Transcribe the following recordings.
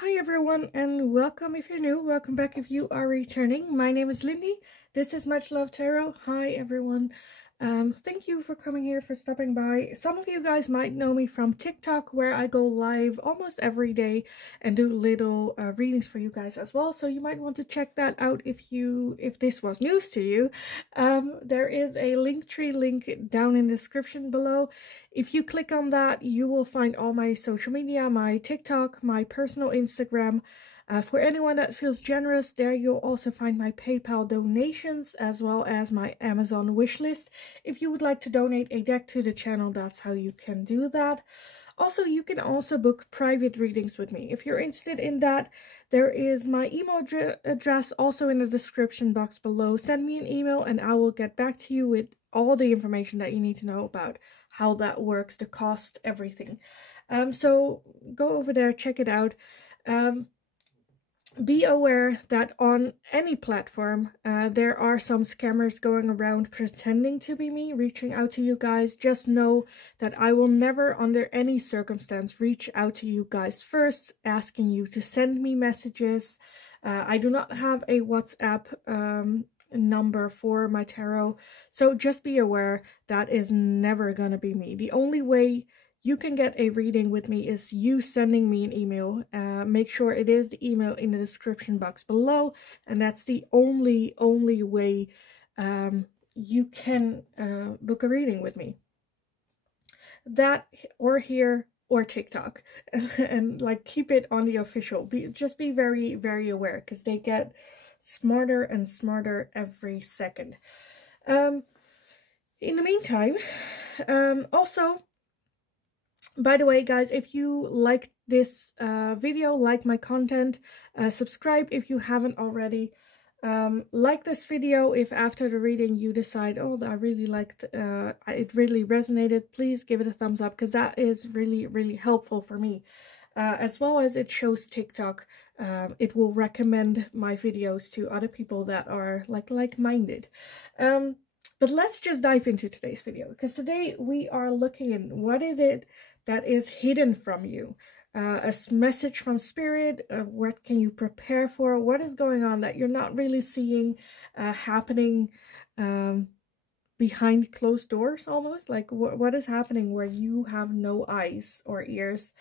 Hi everyone, and welcome if you're new, welcome back if you are returning. My name is Lindy, this is Much Love Tarot. Hi everyone, thank you for coming here, for stopping by. Some of you guys might know me from TikTok, where I go live almost every day and do little readings for you guys as well, so you might want to check that out if this was news to you. There is a Linktree link down in the description below. If you click on that, you will find all my social media, my TikTok, my personal Instagram. For anyone that feels generous, there you'll also find my PayPal donations as well as my Amazon wishlist. If you would like to donate a deck to the channel, that's how you can do that. Also, you can also book private readings with me. If you're interested in that, there is my email address also in the description box below. Send me an email and I will get back to you with all the information that you need to know about how that works, the cost, everything. So go over there, check it out. Be aware that on any platform, there are some scammers going around pretending to be me, reaching out to you guys. Just know that I will never, under any circumstance, reach out to you guys first, asking you to send me messages. I do not have a WhatsApp number for my tarot, so just be aware that is never gonna be me. The only way you can get a reading with me is you sending me an email. Make sure it is the email in the description box below, and that's the only way you can book a reading with me. That, or here, or TikTok. And like, keep it on the official. Just be very aware, because they get smarter and smarter every second. In the meantime, also, by the way, guys, if you like this video, like my content, subscribe if you haven't already. Like this video if after the reading you decide, oh, I really liked, it really resonated. Please give it a thumbs up, because that is really helpful for me. As well as it shows TikTok, it will recommend my videos to other people that are like-minded. But let's just dive into today's video, because today we are looking at what is it that is hidden from you. A message from spirit. What can you prepare for? What is going on that you're not really seeing happening behind closed doors, almost? Like, what is happening where you have no eyes or ears?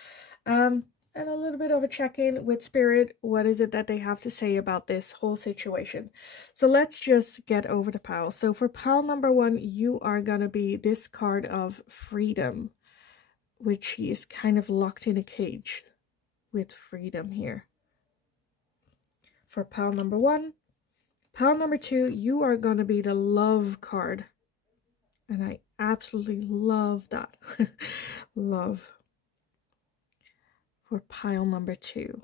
And a little bit of a check-in with spirit. What is it that they have to say about this whole situation? So let's just get over the pile. So for pile number 1, you are gonna be this card of freedom, which he is kind of locked in a cage with freedom here. For pile number 1. Pile number 2, you are gonna be the love card. And I absolutely love that. Love. For pile number 2.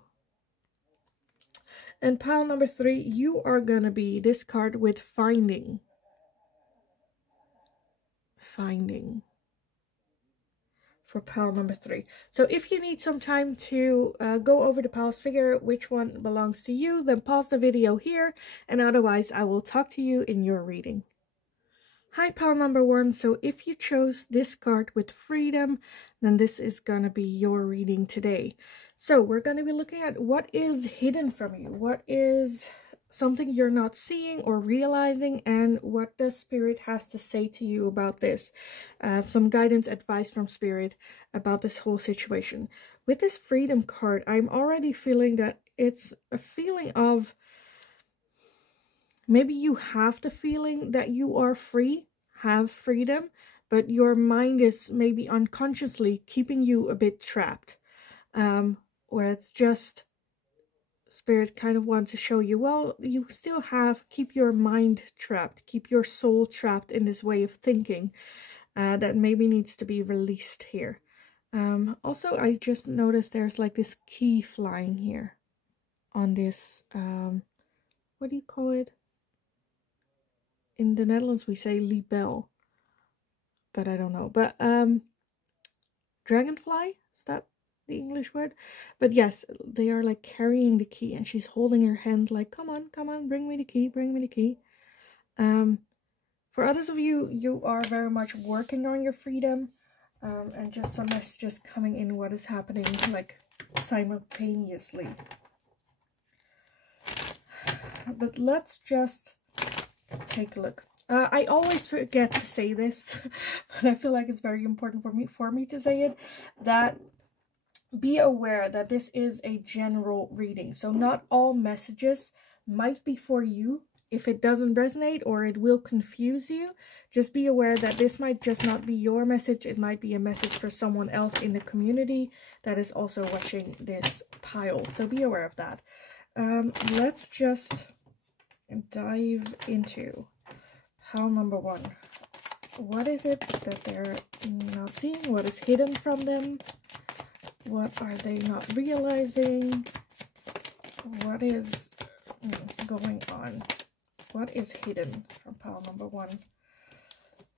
And pile number 3, you are gonna be this card with finding. Finding. For pile number 3. So if you need some time to go over the piles, figure out which one belongs to you, then pause the video here, and otherwise I will talk to you in your reading. Hi, pile number 1. So if you chose this card with freedom, then this is gonna be your reading today. So we're gonna be looking at what is hidden from you, what is something you're not seeing or realizing, and what the spirit has to say to you about this. Some guidance, advice from spirit about this whole situation. With this freedom card, I'm already feeling that it's a feeling of, maybe you have the feeling that you are free, have freedom, but your mind is maybe unconsciously keeping you a bit trapped. Where it's just, spirit kind of wants to show you, well, you still keep your mind trapped, keep your soul trapped in this way of thinking that maybe needs to be released here. Also, I just noticed there's like this key flying here on this, what do you call it? In the Netherlands we say libel, but I don't know. But dragonfly, is that the English word? But yes, they are like carrying the key, and she's holding her hand like, come on, bring me the key, bring me the key. For others of you, you are very much working on your freedom, and just some messages coming in what is happening, like simultaneously. But let's just take a look. I always forget to say this, but I feel like it's very important for me to say it, that be aware that this is a general reading. So not all messages might be for you. If it doesn't resonate or it will confuse you, just be aware that this might just not be your message. It might be a message for someone else in the community that is also watching this pile. So be aware of that. Let's just dive into pile number 1. What is it that they're not seeing? What is hidden from them? What are they not realizing? What is going on? What is hidden from pile number 1?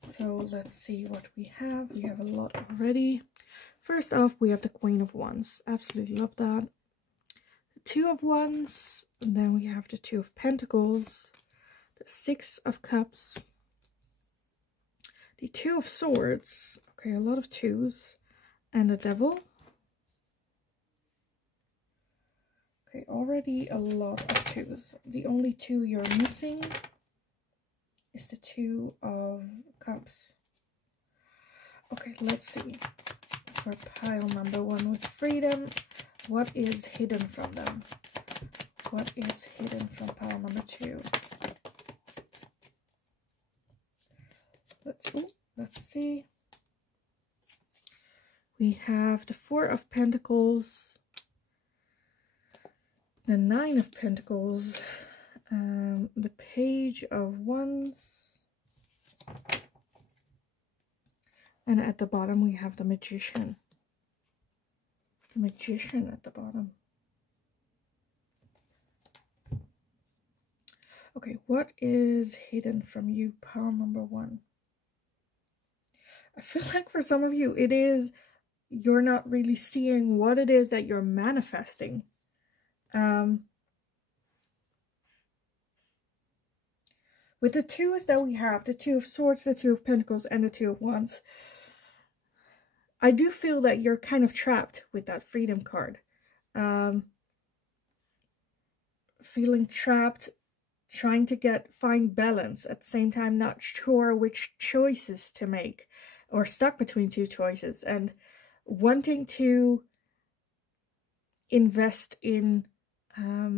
So let's see what we have. We have a lot already. First off, we have the Queen of Wands. Absolutely love that. The 2 of Wands. And then we have the 2 of Pentacles. The 6 of Cups. The 2 of Swords. Okay, a lot of 2s. And the Devil. Okay, already a lot of 2s. The only 2 you're missing is the 2 of Cups. Okay, let's see. For pile number 1 with freedom, what is hidden from them? What is hidden from pile number 2? Let's see. We have the 4 of Pentacles, the 9 of Pentacles, the Page of Wands, and at the bottom we have the Magician. The Magician at the bottom. Okay, what is hidden from you, pile number 1? I feel like for some of you, it is you're not really seeing what it is that you're manifesting. With the 2s that we have, the 2 of Swords, the 2 of Pentacles, and the 2 of Wands, I do feel that you're kind of trapped with that freedom card. Feeling trapped, trying to find balance, at the same time not sure which choices to make, or stuck between 2 choices, and wanting to invest in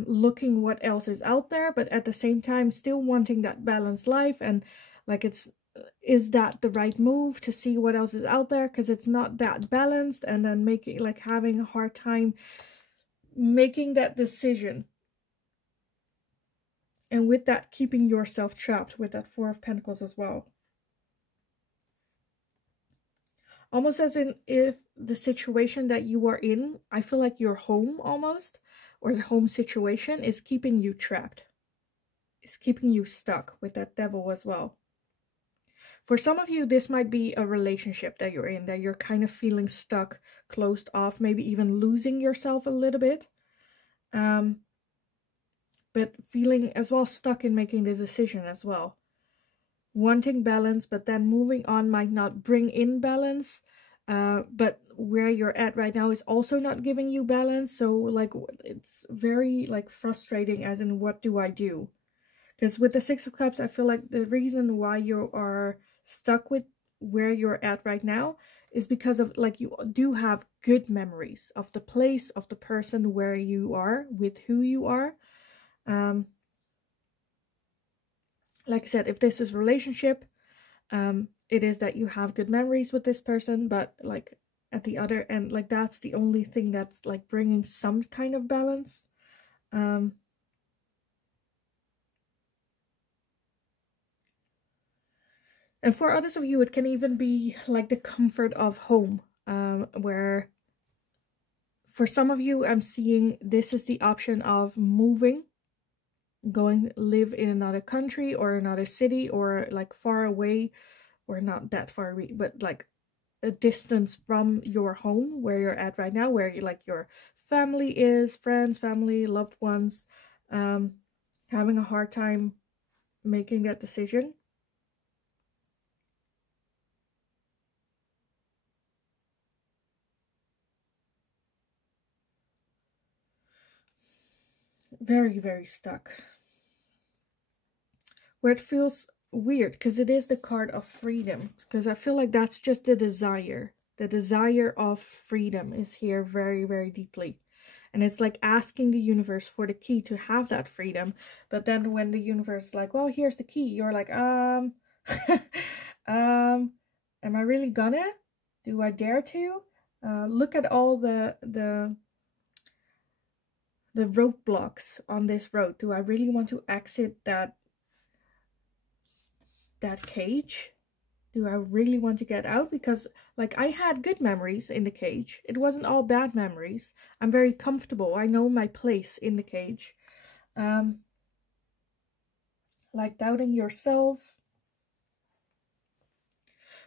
looking what else is out there, but at the same time still wanting that balanced life, and like is that the right move to see what else is out there, because it's not that balanced, and then having a hard time making that decision, and with that keeping yourself trapped with that 4 of Pentacles as well. Almost as in if the situation that you are in, I feel like your home almost, or the home situation is keeping you trapped. It's keeping you stuck with that Devil as well. For some of you, this might be a relationship that you're in, that you're kind of feeling stuck, closed off, maybe even losing yourself a little bit. But feeling as well stuck in making the decision as well. Wanting balance, but then moving on might not bring in balance. But where you're at right now is also not giving you balance. So it's very frustrating, as in, what do I do? Because with the 6 of Cups, I feel like the reason why you are stuck with where you're at right now is because of you do have good memories of the place, of the person, where you are, with who you are. Like I said, if this is relationship, it is that you have good memories with this person, but at the other end, that's the only thing that's bringing some kind of balance. And for others of you, it can even be the comfort of home, where for some of you, I'm seeing this is the option of moving, going live in another country or another city, or far away, or not that far away, but a distance from your home where you're at right now, where your family is, friends, family, loved ones, having a hard time making that decision. very, very stuck. Where it feels weird, because it is the card of freedom, because I feel like that's just the desire. The desire of freedom is here very, very deeply. And it's like asking the universe for the key to have that freedom. But then when the universe is like, well, here's the key, you're like, am I really gonna? Do I dare to? Look at all the roadblocks on this road. Do I really want to exit that cage? Do I really want to get out? Because like I had good memories in the cage. It wasn't all bad memories. I'm very comfortable. I know my place in the cage. Like doubting yourself.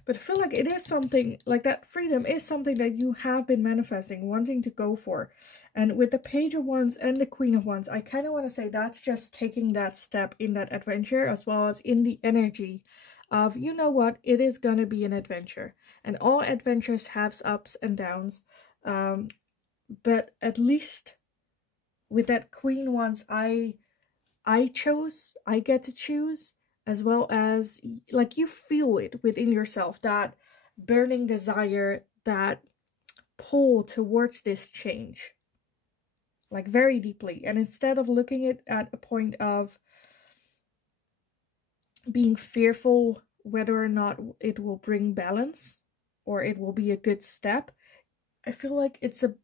But I feel like it is something, like that freedom is something that you have been manifesting, wanting to go for. And with the Page of Wands and the Queen of Wands, I kind of want to say that's just taking that step in that adventure, as well as in the energy of, you know what, it is going to be an adventure. And all adventures have ups and downs. But at least with that Queen Wands, I get to choose. As well as, like, you feel it within yourself, that burning desire, that pull towards this change, like very deeply. And instead of looking at a point of being fearful whether or not it will bring balance or it will be a good step, I feel like it's a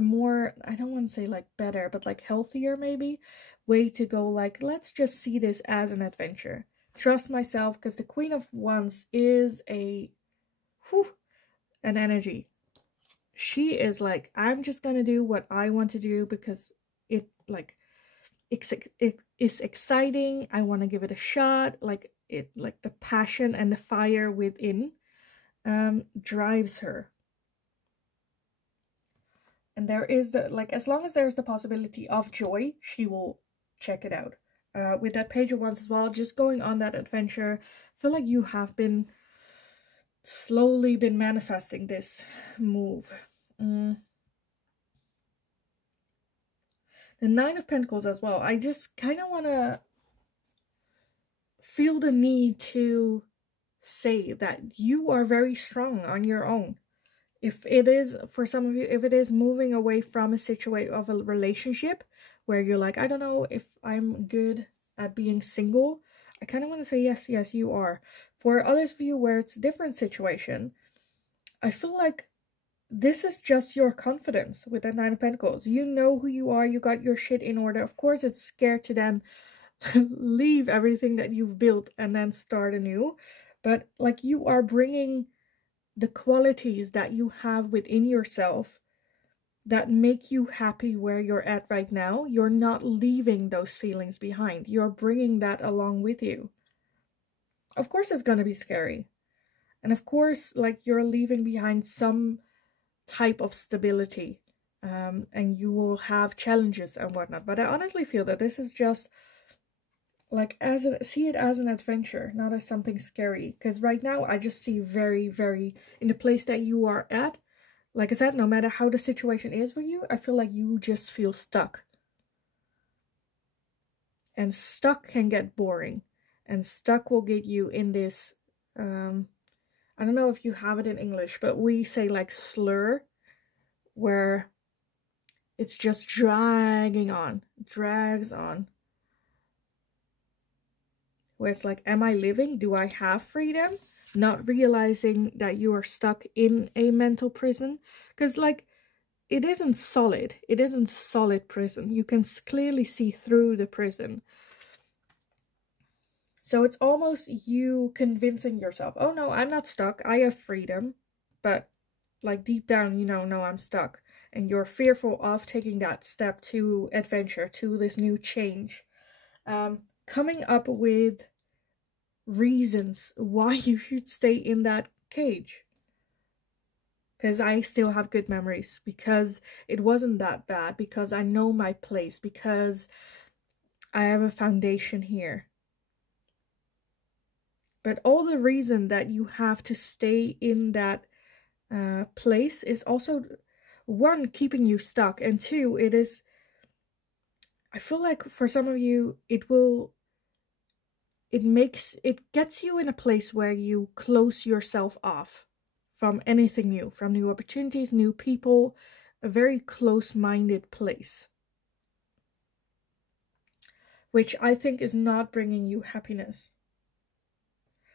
more, I don't want to say like better, but like healthier maybe way to go. Like, let's just see this as an adventure. Trust myself, because the Queen of Wands is an energy. She is like, I'm just gonna do what I want to do because it is exciting. I want to give it a shot. Like the passion and the fire within drives her. And there is as long as there's the possibility of joy, she will check it out. With that Page of Wands as well, just going on that adventure, I feel like you have been slowly manifesting this move. The Nine of Pentacles as well. I just kind of want to feel the need to say that you are very strong on your own. If it is, for some of you, if it is moving away from a situation of a relationship where you're like, I don't know if I'm good at being single, I kind of want to say yes, you are. For others of you where it's a different situation, I feel like this is just your confidence with the Nine of Pentacles. You know who you are, you got your shit in order. Of course, it's scared to then leave everything that you've built and then start anew. But like, you are bringing the qualities that you have within yourself that make you happy where you're at right now. You're not leaving those feelings behind. You're bringing that along with you. Of course, it's going to be scary. And of course, like, you're leaving behind some type of stability. And you will have challenges and whatnot. But I honestly feel that this is just like, see it as an adventure, not as something scary. Because right now I just see very, very, in the place that you are at, like I said, no matter how the situation is for you, I feel like you just feel stuck. And stuck can get boring. And stuck will get you in this, I don't know if you have it in English, but we say like slur, where it's just drags on. Where it's like, am I living? Do I have freedom? Not realizing that you are stuck in a mental prison. Because, like, it isn't solid. It isn't solid prison. You can clearly see through the prison. So it's almost you convincing yourself, oh no, I'm not stuck. I have freedom. But, like, deep down, you know, no, I'm stuck. And you're fearful of taking that step to adventure, to this new change. Coming up with reasons why you should stay in that cage. Because I still have good memories, because it wasn't that bad, because I know my place, because I have a foundation here. But all the reason that you have to stay in that place is also, one, keeping you stuck, and two, it is I feel like for some of you, it gets you in a place where you close yourself off from anything new, from new opportunities, new people, a very close-minded place, which I think is not bringing you happiness.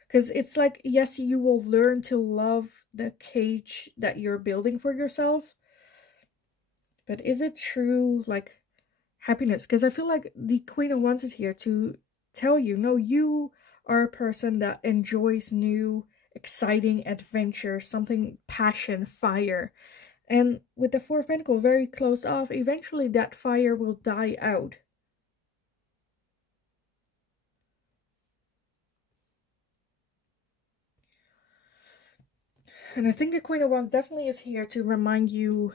Because it's like, yes, you will learn to love the cage that you're building for yourself, but is it true, like, happiness? Because I feel like the Queen of Wands is here to tell you, no, you are a person that enjoys new, exciting adventure, something, passion, fire. And with the Four of Pentacles very closed off, eventually that fire will die out. And I think the Queen of Wands definitely is here to remind you,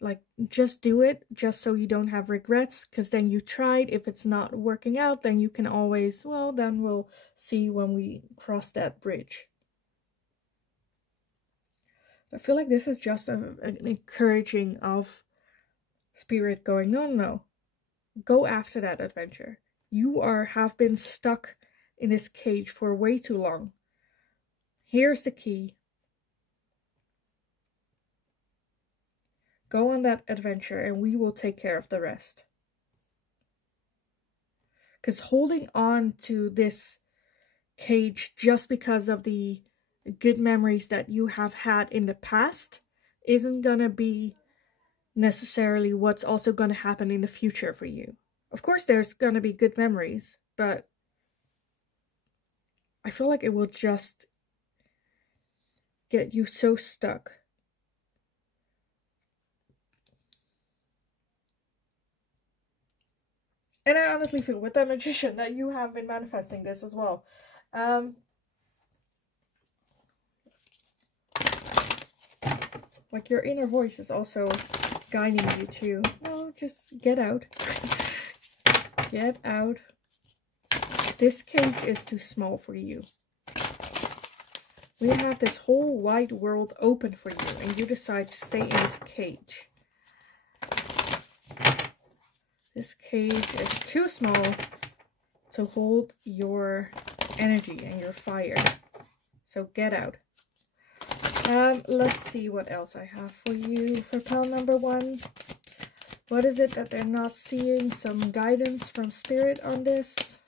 like, just do it, just so you don't have regrets, because then you tried. If it's not working out, then you can always, well, then we'll see when we cross that bridge. I feel like this is just an encouraging of Spirit going, no, no, no, go after that adventure. You have been stuck in this cage for way too long. Here's the key. Go on that adventure and we will take care of the rest. Because holding on to this cage just because of the good memories that you have had in the past isn't gonna be necessarily what's also gonna happen in the future for you. Of course, there's gonna be good memories, but I feel like it will just get you so stuck. And I honestly feel with that Magician that you have been manifesting this as well. Like your inner voice is also guiding you to, no, just get out. Get out. This cage is too small for you. We have this whole wide world open for you and you decide to stay in this cage. This cage is too small to hold your energy and your fire. So get out. Let's see what else I have for you for pile number 1. What is it that they're not seeing? Some guidance from Spirit on this.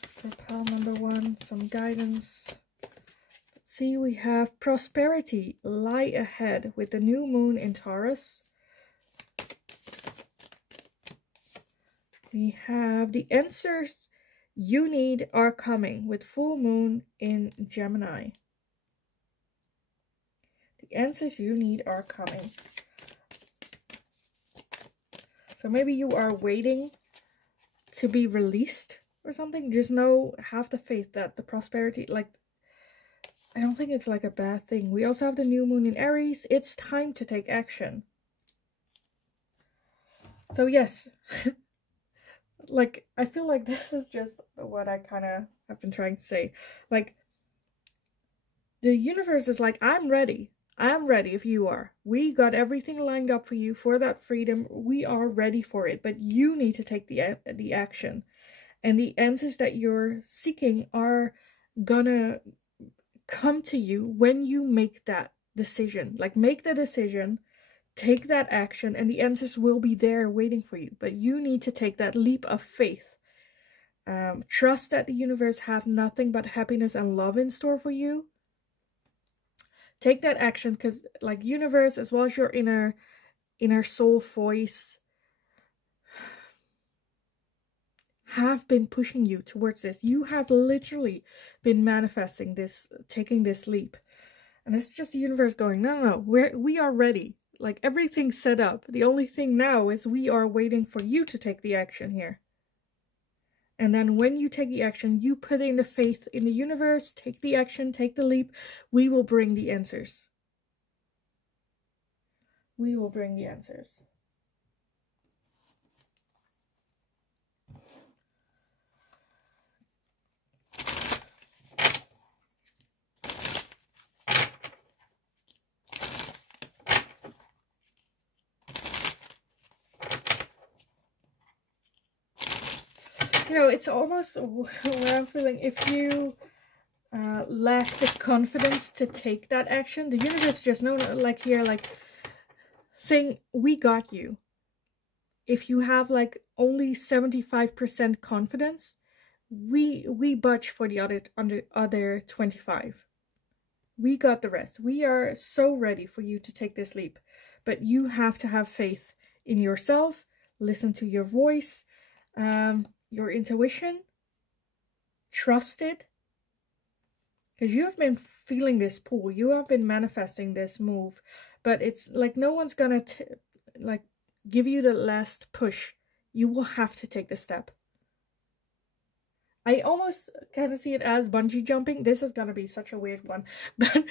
For pile number 1, some guidance. Let's see, we have prosperity lie ahead with the new moon in Taurus. We have the answers you need are coming with full moon in Gemini. The answers you need are coming. So maybe you are waiting to be released or something. Just know, have the faith that the prosperity, like, I don't think it's like a bad thing. We also have the new moon in Aries. It's time to take action. So yes. Like, I feel like this is just what I kind of have been trying to say. Like, the universe is like, I'm ready. I'm ready if you are. We got everything lined up for you for that freedom. We are ready for it. But you need to take the action. And the answers that you're seeking are gonna come to you when you make that decision. Like, make the decision. Take that action and the answers will be there waiting for you. But you need to take that leap of faith. Trust that the universe have nothing but happiness and love in store for you. Take that action because, like, universe as well as your inner soul voice have been pushing you towards this. You have literally been manifesting this, taking this leap. And it's just the universe going, no, no, no, we are ready. Like, everything's set up. The only thing now is we are waiting for you to take the action here. And then when you take the action, you put in the faith in the universe, take the action, take the leap. We will bring the answers. We will bring the answers. You know, it's almost where I'm feeling, if you lack the confidence to take that action, the universe just like here, like saying, we got you. If you have like only 75% confidence, we budge for the other 25. We got the rest. We are so ready for you to take this leap, but you have to have faith in yourself, listen to your voice, your intuition, trust it, because you have been feeling this pull, you have been manifesting this move, but it's like no one's gonna like give you the last push. You will have to take the step. I almost kind of see it as bungee jumping. This is gonna be such a weird one, but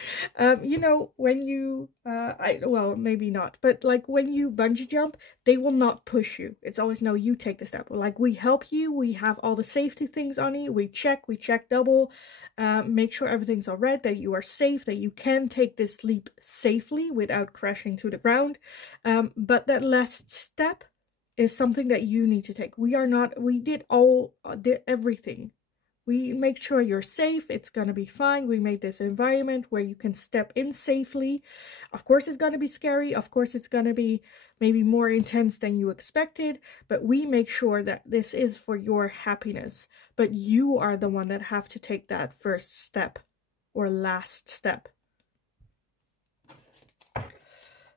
you know, when you well, maybe not, but like when you bungee jump, they will not push you. It's always, no, you take the step. Like, we help you, we have all the safety things on you, we check double, make sure everything's all right, that you are safe, that you can take this leap safely without crashing to the ground. But that last step is something that you need to take. We did everything. We make sure you're safe, it's gonna be fine. We made this environment where you can step in safely. Of course it's gonna be scary, of course it's gonna be maybe more intense than you expected, but we make sure that this is for your happiness. But you are the one that have to take that first step or last step.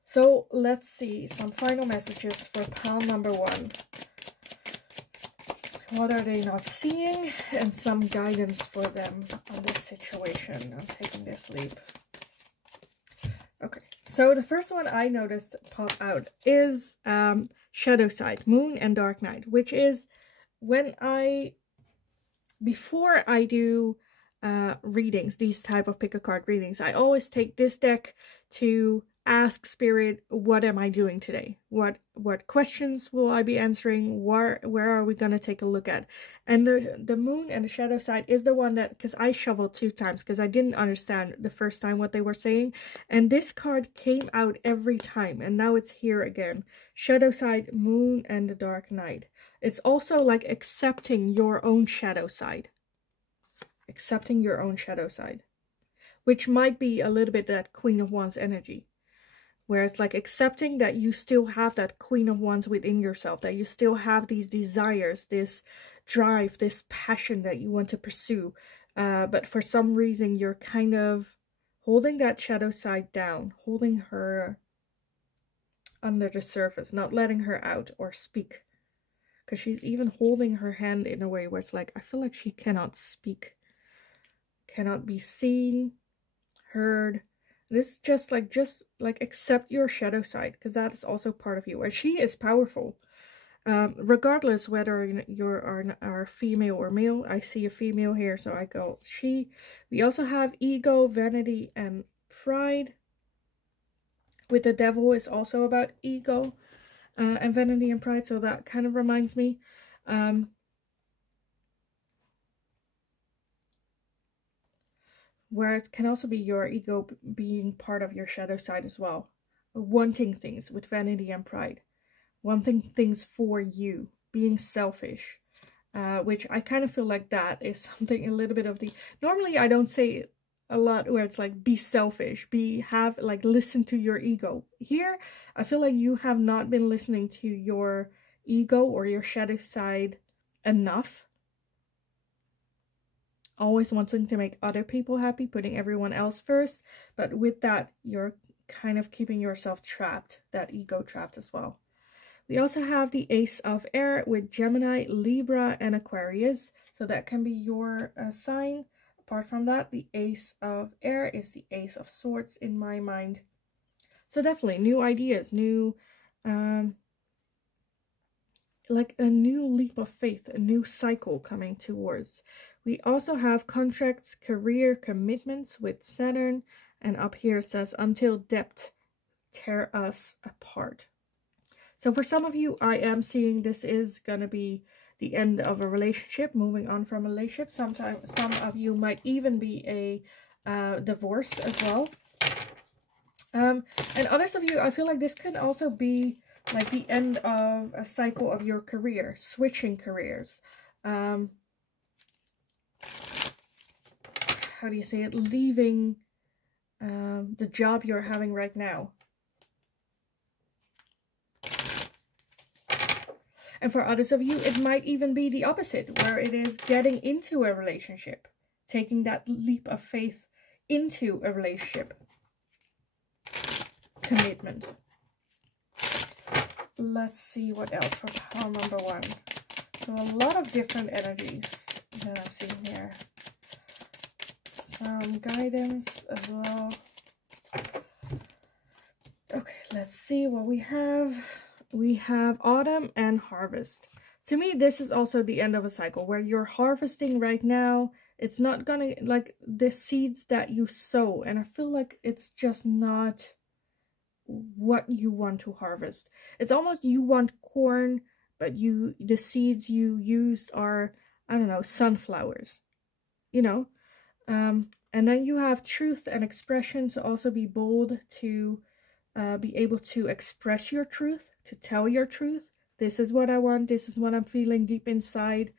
So let's see some final messages for pile number 1. What are they not seeing? And some guidance for them on this situation. I'm taking this leap. Okay, so the first one I noticed pop out is shadow side, moon and dark night, which is when before I do readings, these type of pick a card readings, I always take this deck to ask spirit, what am I doing today? What questions will I be answering? Where are we gonna take a look at? And the moon and the shadow side is the one that, because I shuffled 2 times because I didn't understand the first time what they were saying, and this card came out every time, and now it's here again. Shadow side, moon, and the dark night. It's also like accepting your own shadow side. Accepting your own shadow side, which might be a little bit that Queen of Wands energy, where it's like accepting that you still have that Queen of Wands within yourself, that you still have these desires, this drive, this passion that you want to pursue, but for some reason you're kind of holding that shadow side down, holding her under the surface, not letting her out or speak, because she's even holding her hand in a way where it's like, I feel like she cannot speak, cannot be seen, heard. This just like accept your shadow side, because that is also part of you, and she is powerful, regardless whether you are female or male. I see a female here, so I go she. We also have ego, vanity, and pride. With the devil is also about ego and vanity and pride, so that kind of reminds me. Where it can also be your ego being part of your shadow side as well. Wanting things with vanity and pride. Wanting things for you. Being selfish. Which I kind of feel like that is something a little bit of the... Normally I don't say a lot where it's like, be selfish. Listen to your ego. Here, I feel like you have not been listening to your ego or your shadow side enough. Always wanting to make other people happy, putting everyone else first, but with that you're kind of keeping yourself trapped, that ego trapped as well. We also have the Ace of Air with Gemini, Libra, and Aquarius, so that can be your sign. Apart from that, the Ace of Air is the Ace of Swords in my mind. So definitely new ideas, new like a new leap of faith, a new cycle coming towards. We also have contracts, career, commitments with Saturn, and up here it says, until death tear us apart. So for some of you, I am seeing this is going to be the end of a relationship, moving on from a relationship. Some of you might even be a divorce as well. And others of you, I feel like this could also be like the end of a cycle of your career, switching careers. how do you say it, leaving the job you're having right now. And for others of you, it might even be the opposite, where it is getting into a relationship, taking that leap of faith into a relationship. Commitment. Let's see what else for pile number 1. So a lot of different energies that I'm seeing here. Some guidance as well. Okay, let's see what we have. We have autumn and harvest. To me, this is also the end of a cycle where you're harvesting right now. It's not gonna, like, the seeds that you sow, and I feel like it's just not what you want to harvest. It's almost you want corn, but the seeds you used are, I don't know, sunflowers, you know. And then you have truth and expression, to also be bold, to be able to express your truth, to tell your truth. This is what I want. This is what I'm feeling deep inside.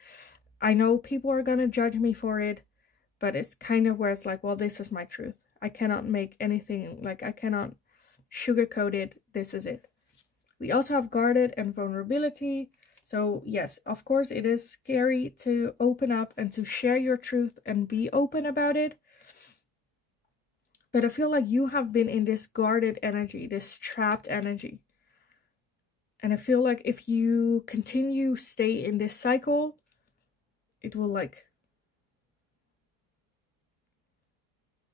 I know people are going to judge me for it, but it's kind of where it's like, well, this is my truth. I cannot make anything, like, I cannot sugarcoat it. This is it. We also have guarded and vulnerability. So yes, of course, it is scary to open up and to share your truth and be open about it. But I feel like you have been in this guarded energy, this trapped energy. And I feel like if you continue stay in this cycle, it will, like,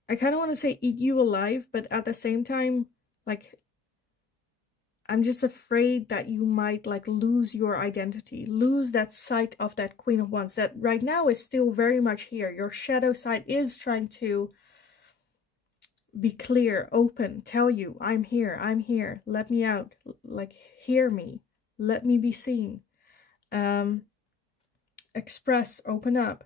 I kind of want to say eat you alive, but at the same time, like, I'm just afraid that you might, like, lose your identity, lose that sight of that Queen of Wands that right now is still very much here. Your shadow side is trying to be clear, open, tell you, I'm here, let me out, like, hear me, let me be seen, express, open up.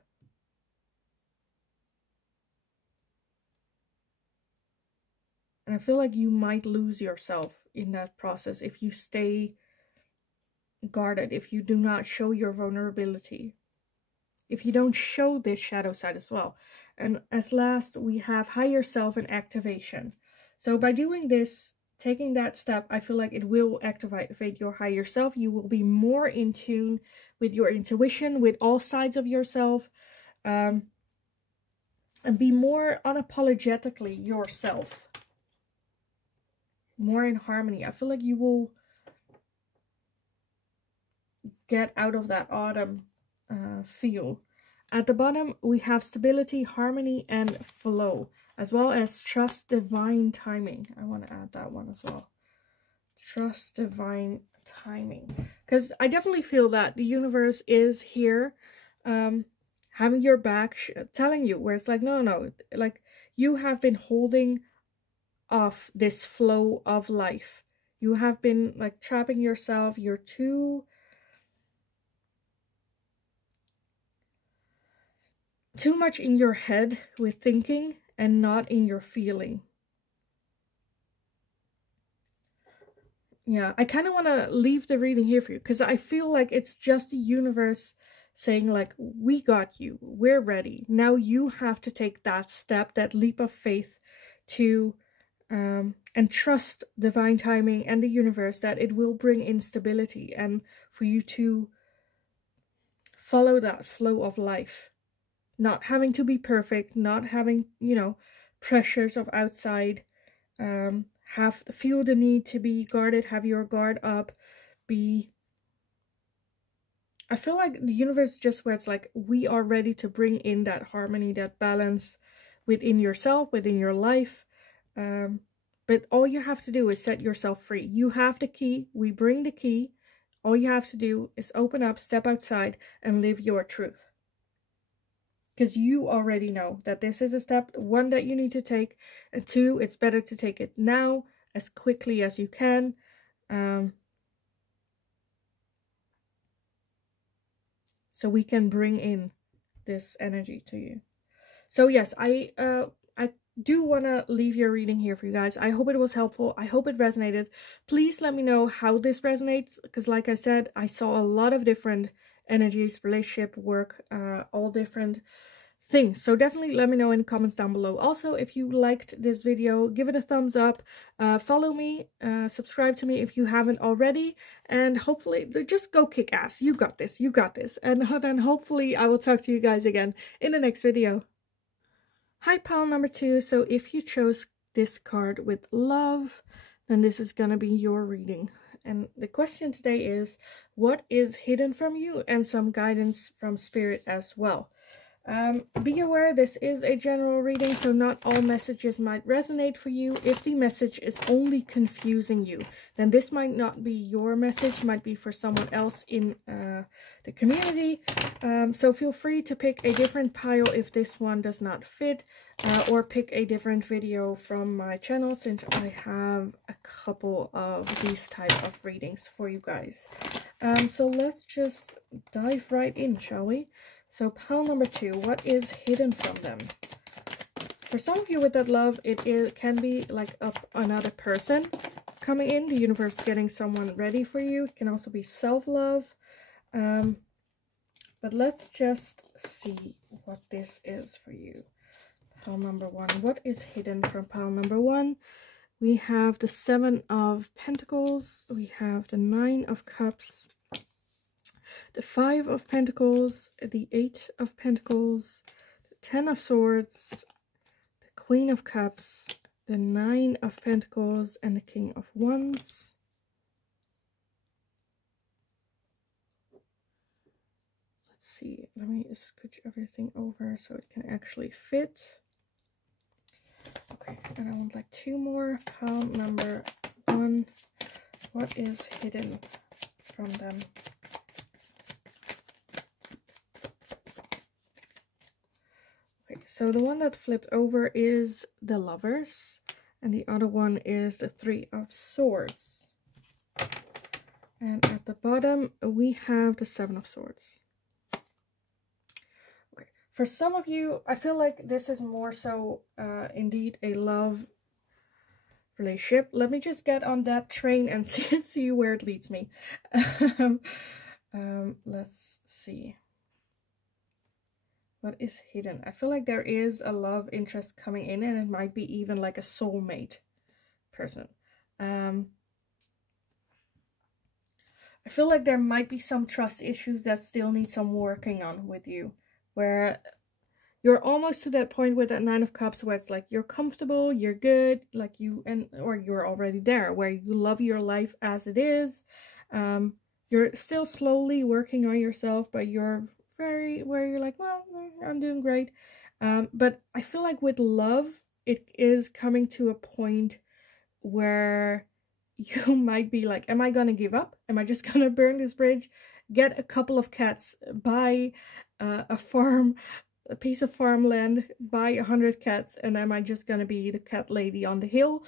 And I feel like you might lose yourself in that process if you stay guarded, if you do not show your vulnerability, if you don't show this shadow side as well. And as last, we have higher self and activation. So by doing this, taking that step, I feel like it will activate your higher self. You will be more in tune with your intuition, with all sides of yourself, and be more unapologetically yourself, more in harmony. I feel like you will get out of that autumn feel. At the bottom, we have stability, harmony, and flow, as well as trust divine timing. I want to add that one as well. Trust divine timing. Because I definitely feel that the universe is here, having your back, telling you where it's like, no, like, you have been holding off this flow of life. You have been, like, trapping yourself. You're too much in your head with thinking and not in your feeling. Yeah, I kind of want to leave the reading here for you, because I feel like it's just the universe saying, like, we got you, we're ready. Now you have to take that step, that leap of faith to and trust divine timing and the universe, that it will bring instability, and for you to follow that flow of life. Not having to be perfect, not having, you know, pressures of outside, feel the need to be guarded, have your guard up, I feel like the universe just where it's like, we are ready to bring in that harmony, that balance within yourself, within your life. But all you have to do is set yourself free. You have the key, we bring the key. All you have to do is open up, step outside, and live your truth. Because you already know that this is a step, 1, that you need to take, and 2, it's better to take it now, as quickly as you can. So we can bring in this energy to you. So yes, I do want to leave your reading here for you guys. I hope it was helpful. I hope it resonated. Please let me know how this resonates, because like I said, I saw a lot of different energies, relationship, work, all different things. So definitely let me know in the comments down below. Also, if you liked this video, give it a thumbs up, follow me, subscribe to me if you haven't already, and hopefully just go kick ass. You got this, and then hopefully I will talk to you guys again in the next video. Hi pile number 2. So if you chose this card with love, then this is gonna be your reading. And the question today is, what is hidden from you, and some guidance from spirit as well. Be aware this is a general reading, so not all messages might resonate for you. If the message is only confusing you, then this might not be your message, might be for someone else in the community. So feel free to pick a different pile if this one does not fit, or pick a different video from my channel, since I have a couple of these type of readings for you guys. So let's just dive right in, shall we? So pile number 2, what is hidden from them? For some of you with that love, it can be like another person coming in, the universe getting someone ready for you. It can also be self-love. But let's just see what this is for you. Pile number 1, what is hidden from pile number 1? We have the 7 of Pentacles, we have the 9 of Cups, the 5 of Pentacles, the 8 of Pentacles, the 10 of Swords, the Queen of Cups, the 9 of Pentacles, and the King of Wands. Let's see, let me scooch everything over so it can actually fit. Okay, and I want like 2 more. Pile number 1, what is hidden from them? So the one that flipped over is the Lovers, and the other one is the 3 of Swords. And at the bottom, we have the 7 of Swords. Okay, for some of you, I feel like this is more so indeed a love relationship. Let me just get on that train and see where it leads me. Let's see. What is hidden? I feel like there is a love interest coming in, and it might be even like a soulmate person. I feel like there might be some trust issues that still need some working on with you, where you're almost to that point with that 9 of Cups where it's like you're comfortable, you're good, like or you're already there, where you love your life as it is. You're still slowly working on yourself, but you're where you're like, well, I'm doing great. But I feel like with love, it is coming to a point where you might be like, am I gonna give up? Am I just gonna burn this bridge, get a couple of cats, buy a farm, a piece of farmland, buy 100 cats, and am I just gonna be the cat lady on the hill?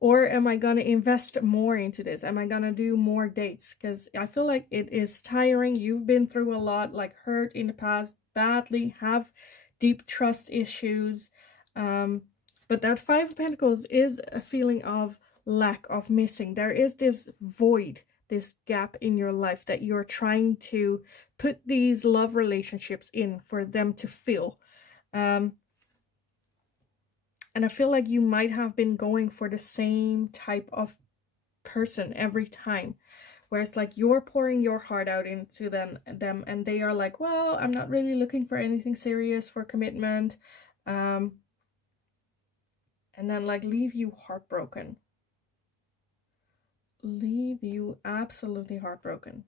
Or am I gonna invest more into this? Am I gonna do more dates? Because I feel like it is tiring. You've been through a lot, like hurt in the past badly, have deep trust issues. But that 5 of Pentacles is a feeling of lack, of missing. There is this void, this gap in your life that you're trying to put these love relationships in for them to fill. And I feel like you might have been going for the same type of person every time, where it's like you're pouring your heart out into them and they are like, well, I'm not really looking for anything serious, for commitment. And then like leave you heartbroken. Leave you absolutely heartbroken.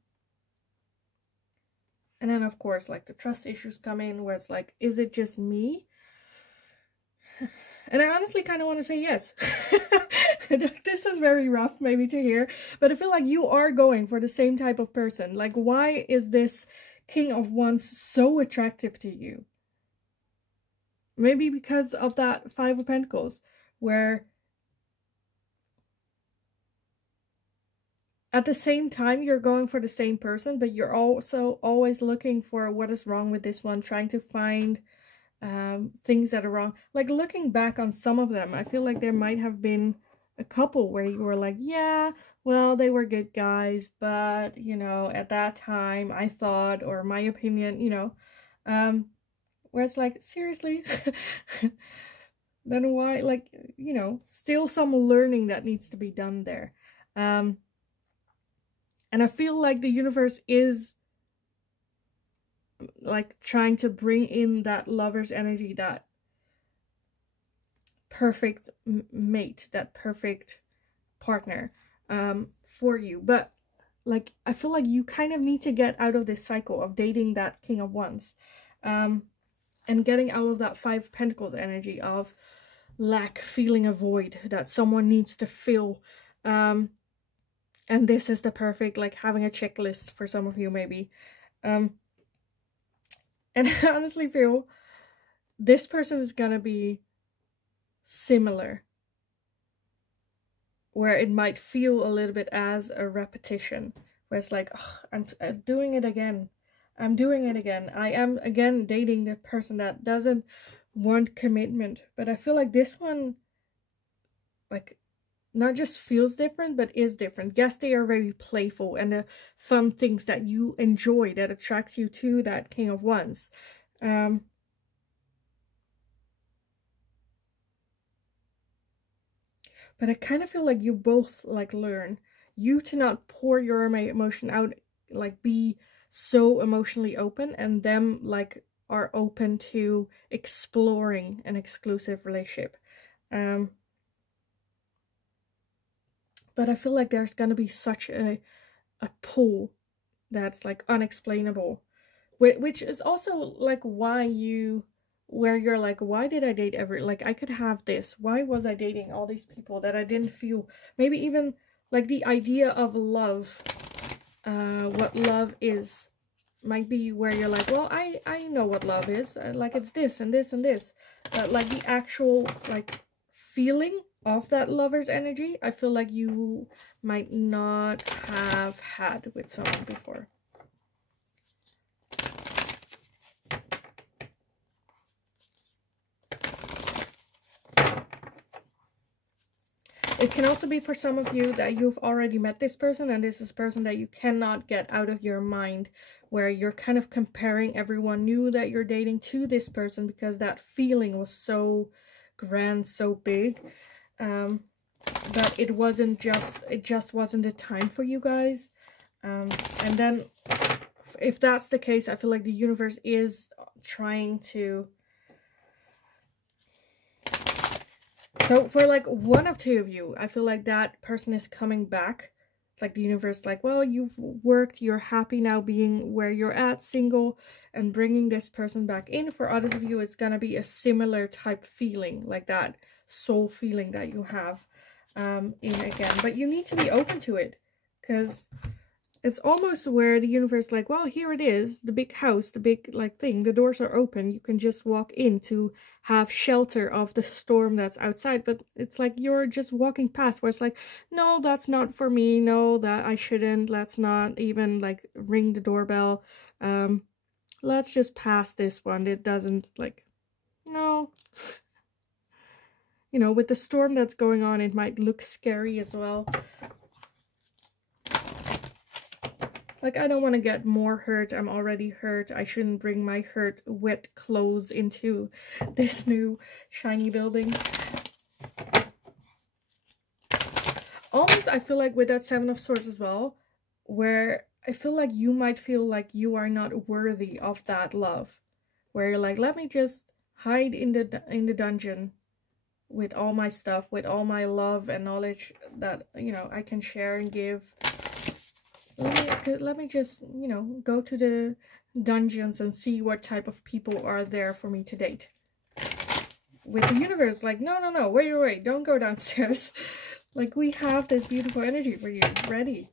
And then of course like the trust issues come in, where it's like, is it just me? And I honestly kind of want to say yes. This is very rough maybe to hear, but I feel like you are going for the same type of person. Like, why is this King of Wands so attractive to you? Maybe because of that 5 of Pentacles, where at the same time you're going for the same person, but you're also always looking for what is wrong with this one, trying to find things that are wrong. Like, looking back on some of them, I feel like there might have been a couple where you were like, yeah, well, they were good guys, but, you know, at that time I thought, or my opinion, you know, where it's like, seriously? Then why, like, you know, still some learning that needs to be done there. And I feel like the universe is like trying to bring in that lover's energy, that perfect mate, that perfect partner for you. But like, I feel like you kind of need to get out of this cycle of dating that King of Wands, and getting out of that Five of Pentacles energy of lack, feeling a void that someone needs to fill. And this is the perfect, like, having a checklist for some of you maybe. And I honestly feel this person is gonna be similar, where it might feel a little bit as a repetition, where it's like, oh, I'm doing it again. I'm doing it again. I am again dating the person that doesn't want commitment. But I feel like this one, like, not just feels different, but is different. Yes, they are very playful, and the fun things that you enjoy that attracts you to that King of Wands. But I kind of feel like you both, like, learn. You to not pour your emotion out, like, be so emotionally open, and them, like, are open to exploring an exclusive relationship. But I feel like there's gonna be such a pull that's, like, unexplainable. Which is also, like, why you... where you're like, why did I date like, I could have this. Why was I dating all these people that I didn't feel? Maybe even, like, the idea of love, what love is, might be where you're like, well, I know what love is. Like, it's this and this and this. But, like, the actual, like, feeling of that lover's energy, I feel like you might not have had with someone before. It can also be for some of you that you've already met this person, and this is a person that you cannot get out of your mind, where you're kind of comparing everyone new that you're dating to this person because that feeling was so grand, so big, that it just wasn't the time for you guys. And then if that's the case, I feel like the universe is trying to... So for, like, one of two of you, I feel like that person is coming back. Like, the universe, like, well, you've worked, you're happy now being where you're at, single, and bringing this person back in. For others of you, it's gonna be a similar type feeling, like that soul feeling that you have in again. But you need to be open to it, because it's almost where the universe, like, well, here it is, the big house, the big, like, thing, the doors are open, you can just walk in to have shelter of the storm that's outside. But it's like you're just walking past, where it's like, no, that's not for me, no, that I shouldn't, let's not even, like, ring the doorbell, let's just pass this one, it doesn't, like, no. You know, with the storm that's going on, it might look scary as well. Like, I don't want to get more hurt. I'm already hurt. I shouldn't bring my hurt, wet clothes into this new shiny building. Almost, I feel like with that Seven of Swords as well, where I feel like you might feel like you are not worthy of that love. Where you're like, let me just hide in the dungeon with all my stuff, with all my love and knowledge that, you know, I can share and give. Let me just, you know, go to the dungeons and see what type of people are there for me to date. With the universe, like, no, wait, don't go downstairs. Like, we have this beautiful energy for you, ready.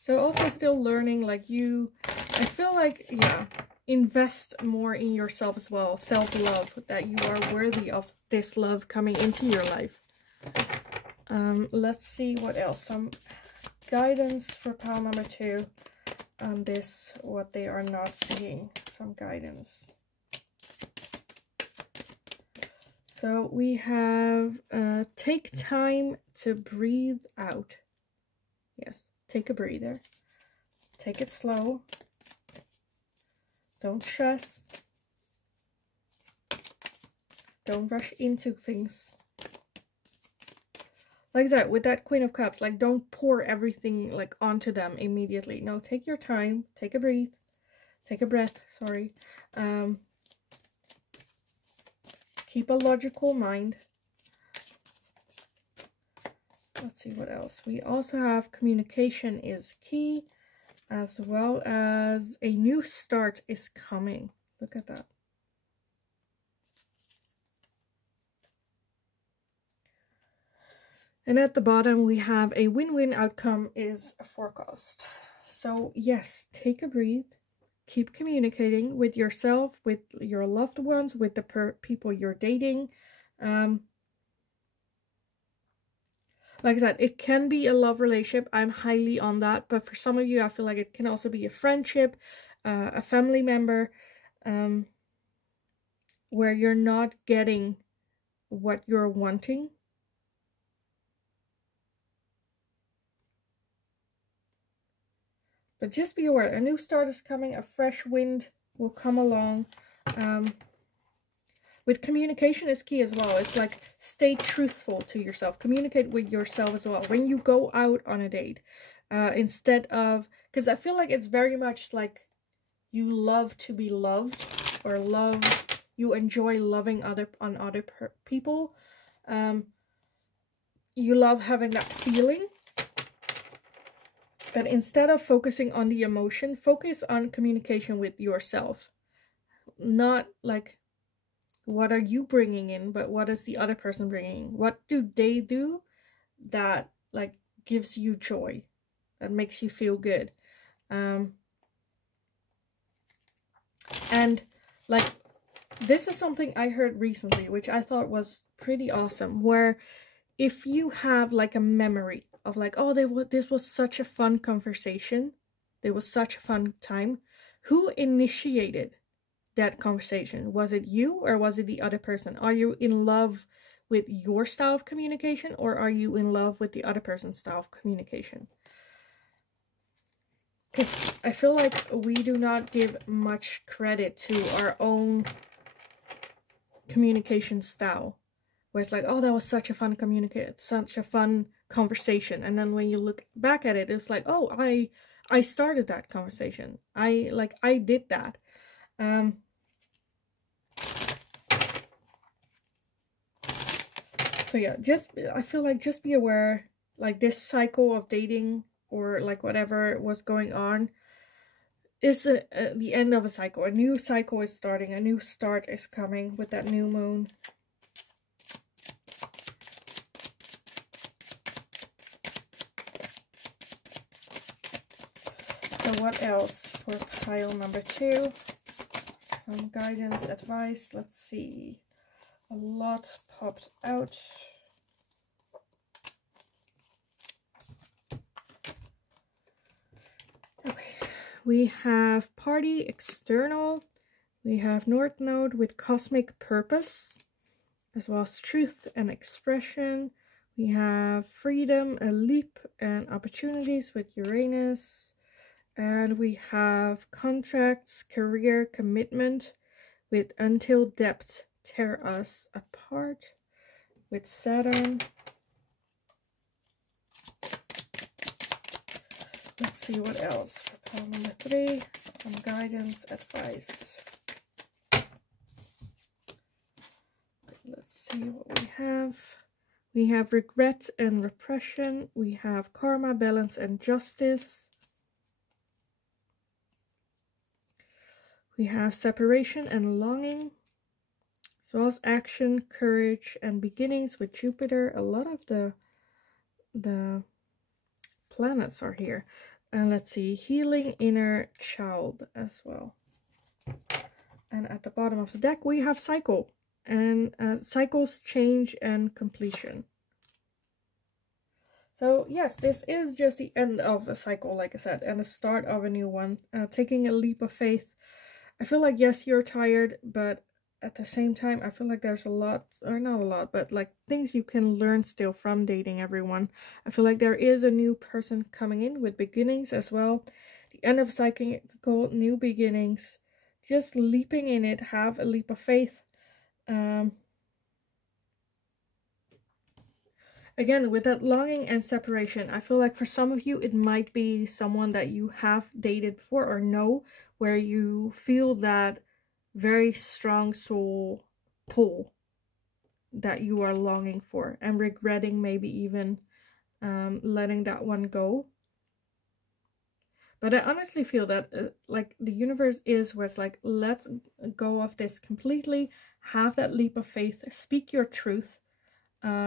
So also still learning, like, I feel like, yeah, invest more in yourself as well. Self-love, that you are worthy of this love coming into your life. Let's see what else. Some guidance for pile number 2 on this, what they are not seeing. Some guidance. So we have take time to breathe out. Yes, take a breather. Take it slow. Don't stress. Don't rush into things. Like I said, with that Queen of Cups, like don't pour everything like onto them immediately. No, take your time. Take a breathe. Take a breath, sorry. Keep a logical mind. Let's see what else. We also have communication is key, as well as a new start is coming. Look at that. And at the bottom, we have a win-win outcome is a forecast. So yes, take a breath. Keep communicating with yourself, with your loved ones, with the people you're dating. Like I said, it can be a love relationship. I'm highly on that. But for some of you, I feel like it can also be a friendship, a family member, where you're not getting what you're wanting. But just be aware, a new start is coming, a fresh wind will come along. With communication is key as well. It's like stay truthful to yourself. Communicate with yourself as well. When you go out on a date, instead of, because I feel like it's very much like you love to be loved, or you enjoy loving other people. You love having that feeling. But instead of focusing on the emotion, focus on communication with yourself. Not like, what are you bringing in, but what is the other person bringing in? What do they do that like gives you joy, that makes you feel good? And like, this is something I heard recently, which I thought was pretty awesome, where if you have like a memory of like, oh, this was such a fun conversation, there was such a fun time, who initiated that conversation? Was it you or was it the other person? Are you in love with your style of communication, or are you in love with the other person's style of communication? Because I feel like we do not give much credit to our own communication style, where it's like, oh, that was such a fun such a fun conversation, and then when you look back at it, it's like, oh, I started that conversation. I did that. So yeah, I feel like just be aware, like this cycle of dating or like whatever was going on is the end of a cycle. A new cycle is starting. A new start is coming with that new moon. So what else for pile number 2? Some guidance, advice. Let's see. A lot popped out. Okay, we have party, external. We have North Node with cosmic purpose, as well as truth and expression. We have freedom, a leap, and opportunities with Uranus. And we have contracts, career, commitment with until depth tear us apart with Saturn. Let's see what else for pile number 3. Some guidance, advice. Let's see what we have. We have regret and repression. We have karma, balance, and justice. We have separation and longing, as well as action, courage, and beginnings with Jupiter. A lot of the planets are here. And let's see, healing, inner child as well. And at the bottom of the deck, we have cycle. And cycles, change, and completion. So yes, this is just the end of a cycle, like I said, and the start of a new one. Taking a leap of faith. I feel like, yes, you're tired, but at the same time, I feel like there's a lot, or not a lot, but like things you can learn still from dating everyone. I feel like there is a new person coming in with beginnings as well. The end of cyclical, new beginnings. Just leaping in it, have a leap of faith. Again, with that longing and separation, I feel like for some of you, it might be someone that you have dated before or know, where you feel that very strong soul pull that you are longing for and regretting maybe even letting that one go. But I honestly feel that like the universe is where it's like, let's go of this completely, have that leap of faith, speak your truth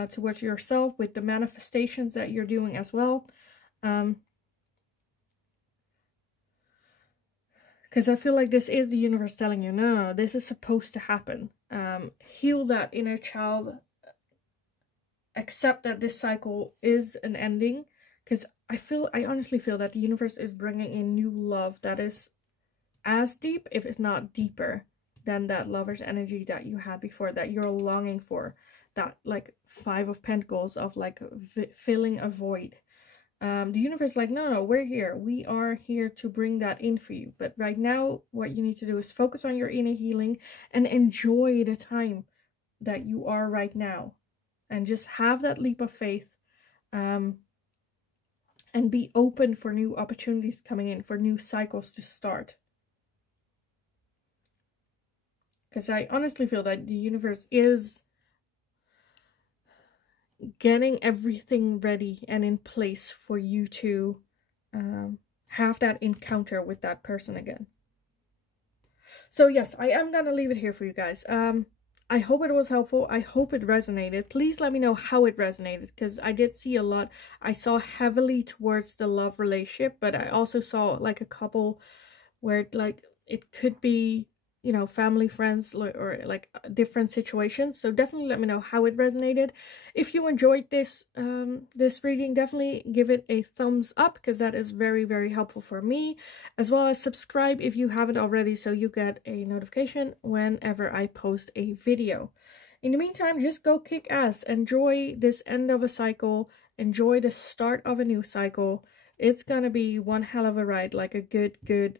towards yourself with the manifestations that you're doing as well. Because I feel like this is the universe telling you, no, this is supposed to happen. Heal that inner child. Accept that this cycle is an ending. Because I honestly feel that the universe is bringing in new love that is as deep, if it's not deeper, than that lover's energy that you had before, that you're longing for. That like 5 of Pentacles of like filling a void. The universe is like, no, we're here. We are here to bring that in for you. But right now, what you need to do is focus on your inner healing and enjoy the time that you are right now. And just have that leap of faith. And be open for new opportunities coming in, for new cycles to start. Because I honestly feel that the universe is getting everything ready and in place for you to have that encounter with that person again. So yes, I am gonna leave it here for you guys. I hope it was helpful. I hope it resonated. Please let me know how it resonated, because I did see a lot. I saw heavily towards the love relationship, but I also saw like a couple where like it could be, you know, family, friends, or like different situations. So definitely let me know how it resonated. If you enjoyed this this reading, definitely give it a thumbs up, because that is very, very helpful for me, as well as subscribe if you haven't already, so you get a notification whenever I post a video. In the meantime, just go kick ass. Enjoy this end of a cycle. Enjoy the start of a new cycle. It's gonna be one hell of a ride, like a good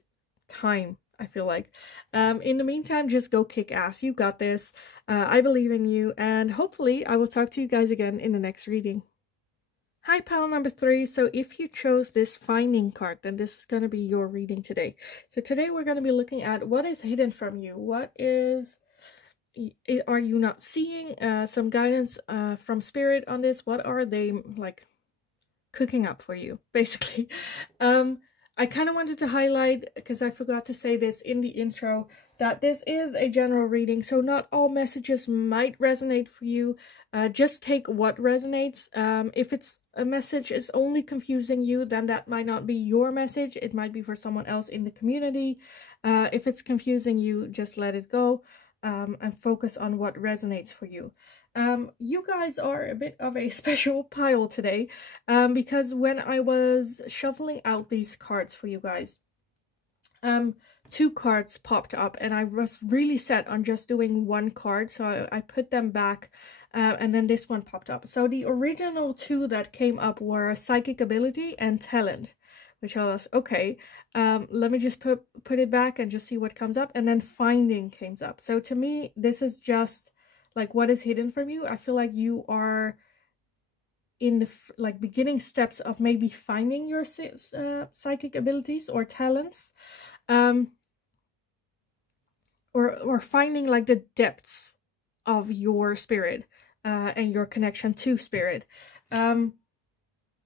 time, I feel like. In the meantime, just go kick ass. You got this. I believe in you, and hopefully I will talk to you guys again in the next reading. Hi, pile number 3. So if you chose this finding card, then this is going to be your reading today. So today we're going to be looking at what is hidden from you. What are you not seeing? Some guidance from spirit on this. What are they like cooking up for you, basically? I kind of wanted to highlight, because I forgot to say this in the intro, that this is a general reading, so not all messages might resonate for you. Just take what resonates. If it's a message is only confusing you, then that might not be your message. It might be for someone else in the community. If it's confusing you, just let it go, and focus on what resonates for you. You guys are a bit of a special pile today, because when I was shuffling out these cards for you guys, 2 cards popped up, and I was really set on just doing 1 card, so I put them back, and then this one popped up. So the original 2 that came up were psychic ability and talent, which I was, okay, let me just put it back and just see what comes up, and then finding came up. So to me, this is just like what is hidden from you. I feel like you are in the like beginning steps of maybe finding your psychic abilities or talents, or finding like the depths of your spirit and your connection to spirit.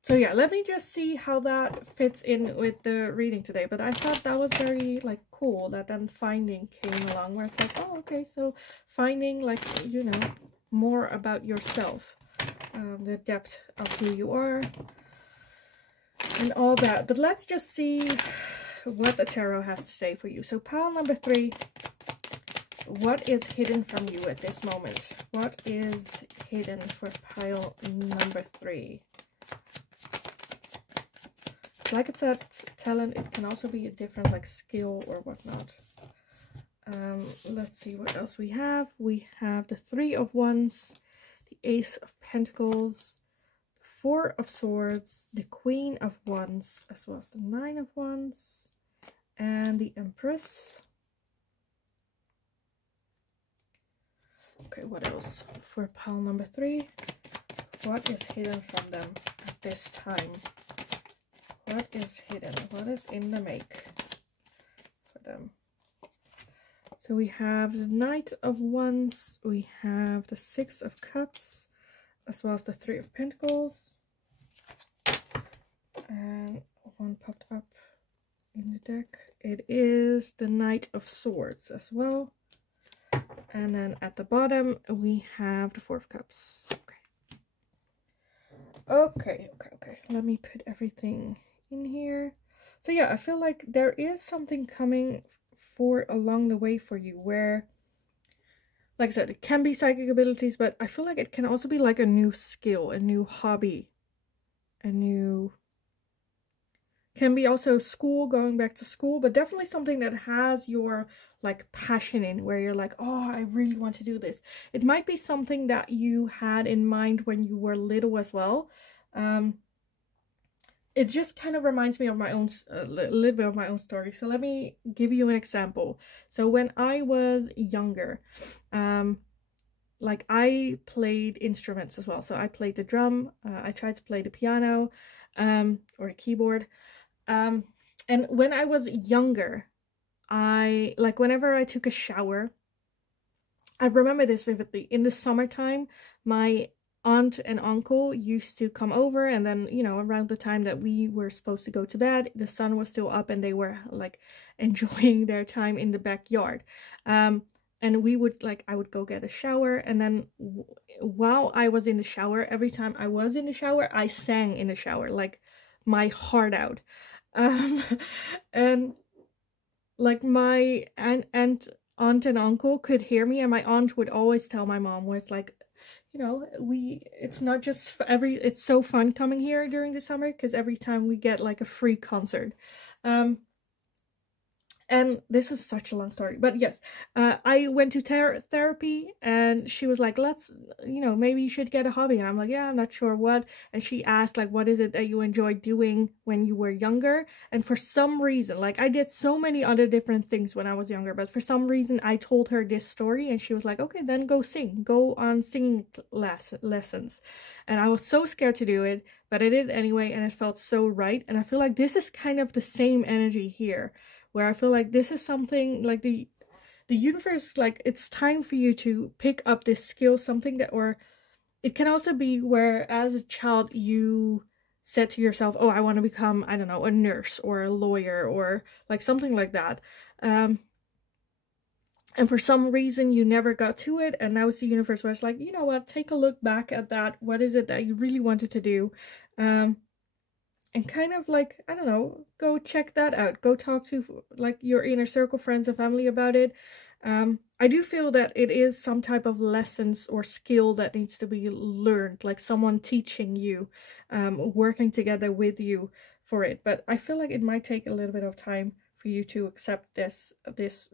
So yeah, let me just see how that fits in with the reading today. But I thought that was very like cool that then finding came along, where it's like, oh, okay, so finding, like, you know, more about yourself, the depth of who you are and all that. But let's just see what the tarot has to say for you. So pile number 3, what is hidden from you at this moment? What is hidden for pile number 3? Like I said, talent, it can also be a different like skill or whatnot. Let's see what else we have. We have the Three of Wands, the Ace of Pentacles, the Four of Swords, the Queen of Wands, as well as the Nine of Wands, and the Empress. Okay, what else? For pile number 3, what is hidden from them at this time? What is hidden? What is in the make for them? So we have the Knight of Wands, we have the Six of Cups, as well as the Three of Pentacles. And one popped up in the deck. It is the Knight of Swords as well. And then at the bottom, we have the Four of Cups. Okay. Let me put everything in here. So yeah, I feel like there is something coming for along the way for you where, like I said, it can be psychic abilities, but I feel like it can also be like a new skill, a new hobby, can be also school, going back to school, but definitely something that has your like passion in, where you're like, oh, I really want to do this. It might be something that you had in mind when you were little as well. It just kind of reminds me of my own, a little bit of my own story. So let me give you an example. So when I was younger, like I played instruments as well. So I played the drum, I tried to play the piano, or the keyboard. And when I was younger, whenever I took a shower, I remember this vividly. In the summertime, my aunt and uncle used to come over, and then, you know, around the time that we were supposed to go to bed, the sun was still up and they were like enjoying their time in the backyard. And we would I would go get a shower, and then while I was in the shower, every time I was in the shower, I sang in the shower, like my heart out. And like my aunt and uncle could hear me, and my aunt would always tell my mom, was like, you know, it's not just it's so fun coming here during the summer, because every time we get like a free concert. And this is such a long story, but yes, I went to therapy, and she was like, let's, you know, maybe you should get a hobby. And I'm like, yeah, I'm not sure what. And she asked, like, what is it that you enjoyed doing when you were younger? And for some reason, like, I did so many other different things when I was younger, but for some reason I told her this story, and she was like, okay, then go sing, go on singing lessons. And I was so scared to do it, but I did it anyway, and it felt so right. And I feel like this is kind of the same energy here, where I feel like this is something like the universe, like, it's time for you to pick up this skill, something that, or it can also be where as a child you said to yourself, oh, I want to become, I don't know, a nurse or a lawyer or like something like that. And for some reason you never got to it, and now it's the universe where it's like, you know what, take a look back at that. What is it that you really wanted to do? And kind of like, I don't know, go check that out. Go talk to like your inner circle, friends and family about it. I do feel that it is some type of lessons or skill that needs to be learned, like someone teaching you, working together with you for it. But I feel like it might take a little bit of time for you to accept this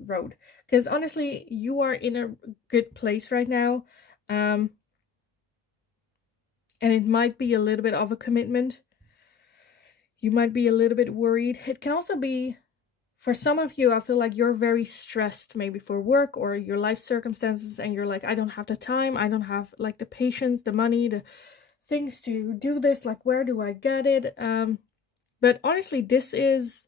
road. Because honestly, you are in a good place right now. And it might be a little bit of a commitment. You might be a little bit worried. It can also be, for some of you, I feel like you're very stressed, maybe for work or your life circumstances, and you're like, I don't have the time, I don't have like the patience, the money, the things to do this, like where do I get it? But honestly, this is,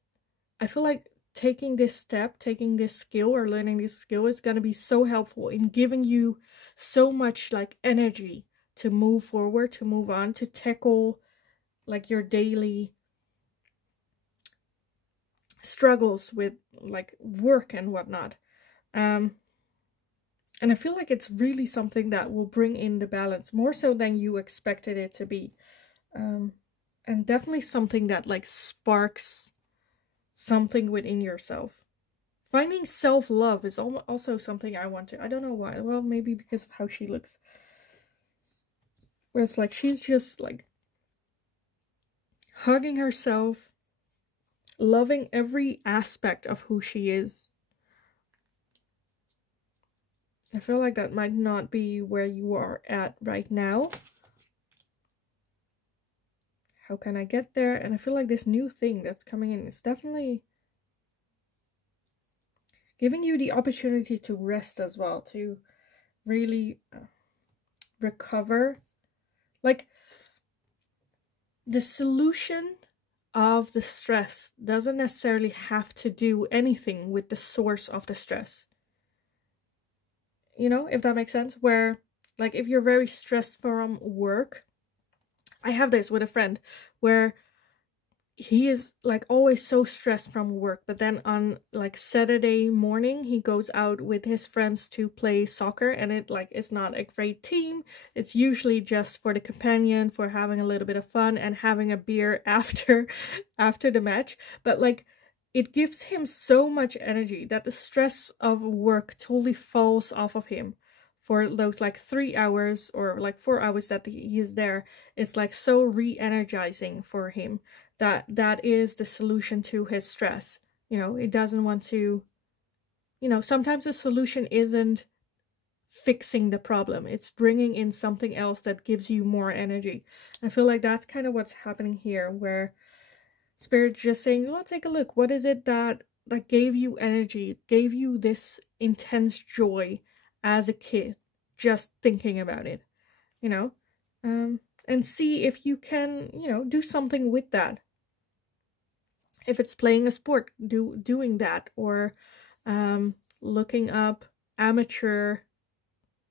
I feel like taking this step, taking this skill or learning this skill is going to be so helpful in giving you so much like energy to move forward, to move on, to tackle like your daily struggles with like work and whatnot. And I feel like it's really something that will bring in the balance more so than you expected it to be. And definitely something that like sparks something within yourself. Finding self-love is also something I want to. I don't know why. Well, maybe because of how she looks. Where it's like she's just like hugging herself, loving every aspect of who she is. I feel like that might not be where you are at right now. How can I get there? And I feel like this new thing that's coming in is definitely giving you the opportunity to rest as well, to really recover. Like, the solution of the stress doesn't necessarily have to do anything with the source of the stress. You know, if that makes sense? Where, like, if you're very stressed from work, I have this with a friend where he is like always so stressed from work, but then on like Saturday morning he goes out with his friends to play soccer, and it's not a great team. It's usually just for the companion, for having a little bit of fun and having a beer after the match. But like, it gives him so much energy that the stress of work totally falls off of him for those like 3 hours or like 4 hours that he is there. It's like so re-energizing for him that is the solution to his stress. You know, it doesn't want to, you know, sometimes the solution isn't fixing the problem. It's bringing in something else that gives you more energy. I feel like that's kind of what's happening here, where Spirit's just saying, well, take a look. What is it that gave you energy, gave you this intense joy as a kid, just thinking about it, you know? And see if you can, you know, do something with that. If it's playing a sport, doing that, or looking up amateur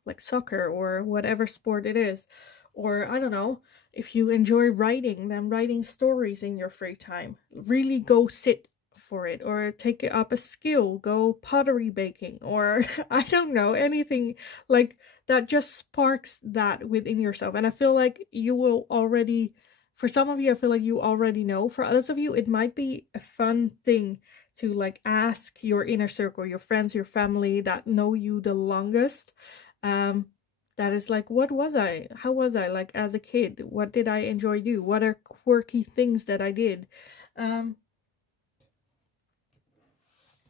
like soccer or whatever sport it is, or I don't know, if you enjoy writing, then writing stories in your free time. Really go sit for it, or take up a skill, go pottery baking, or I don't know, anything like that just sparks that within yourself. And I feel like you will already, for some of you, I feel like you already know. For others of you, it might be a fun thing to like ask your inner circle, your friends, your family that know you the longest. That is like, what was I? How was I like as a kid? What did I enjoy do? What are quirky things that I did?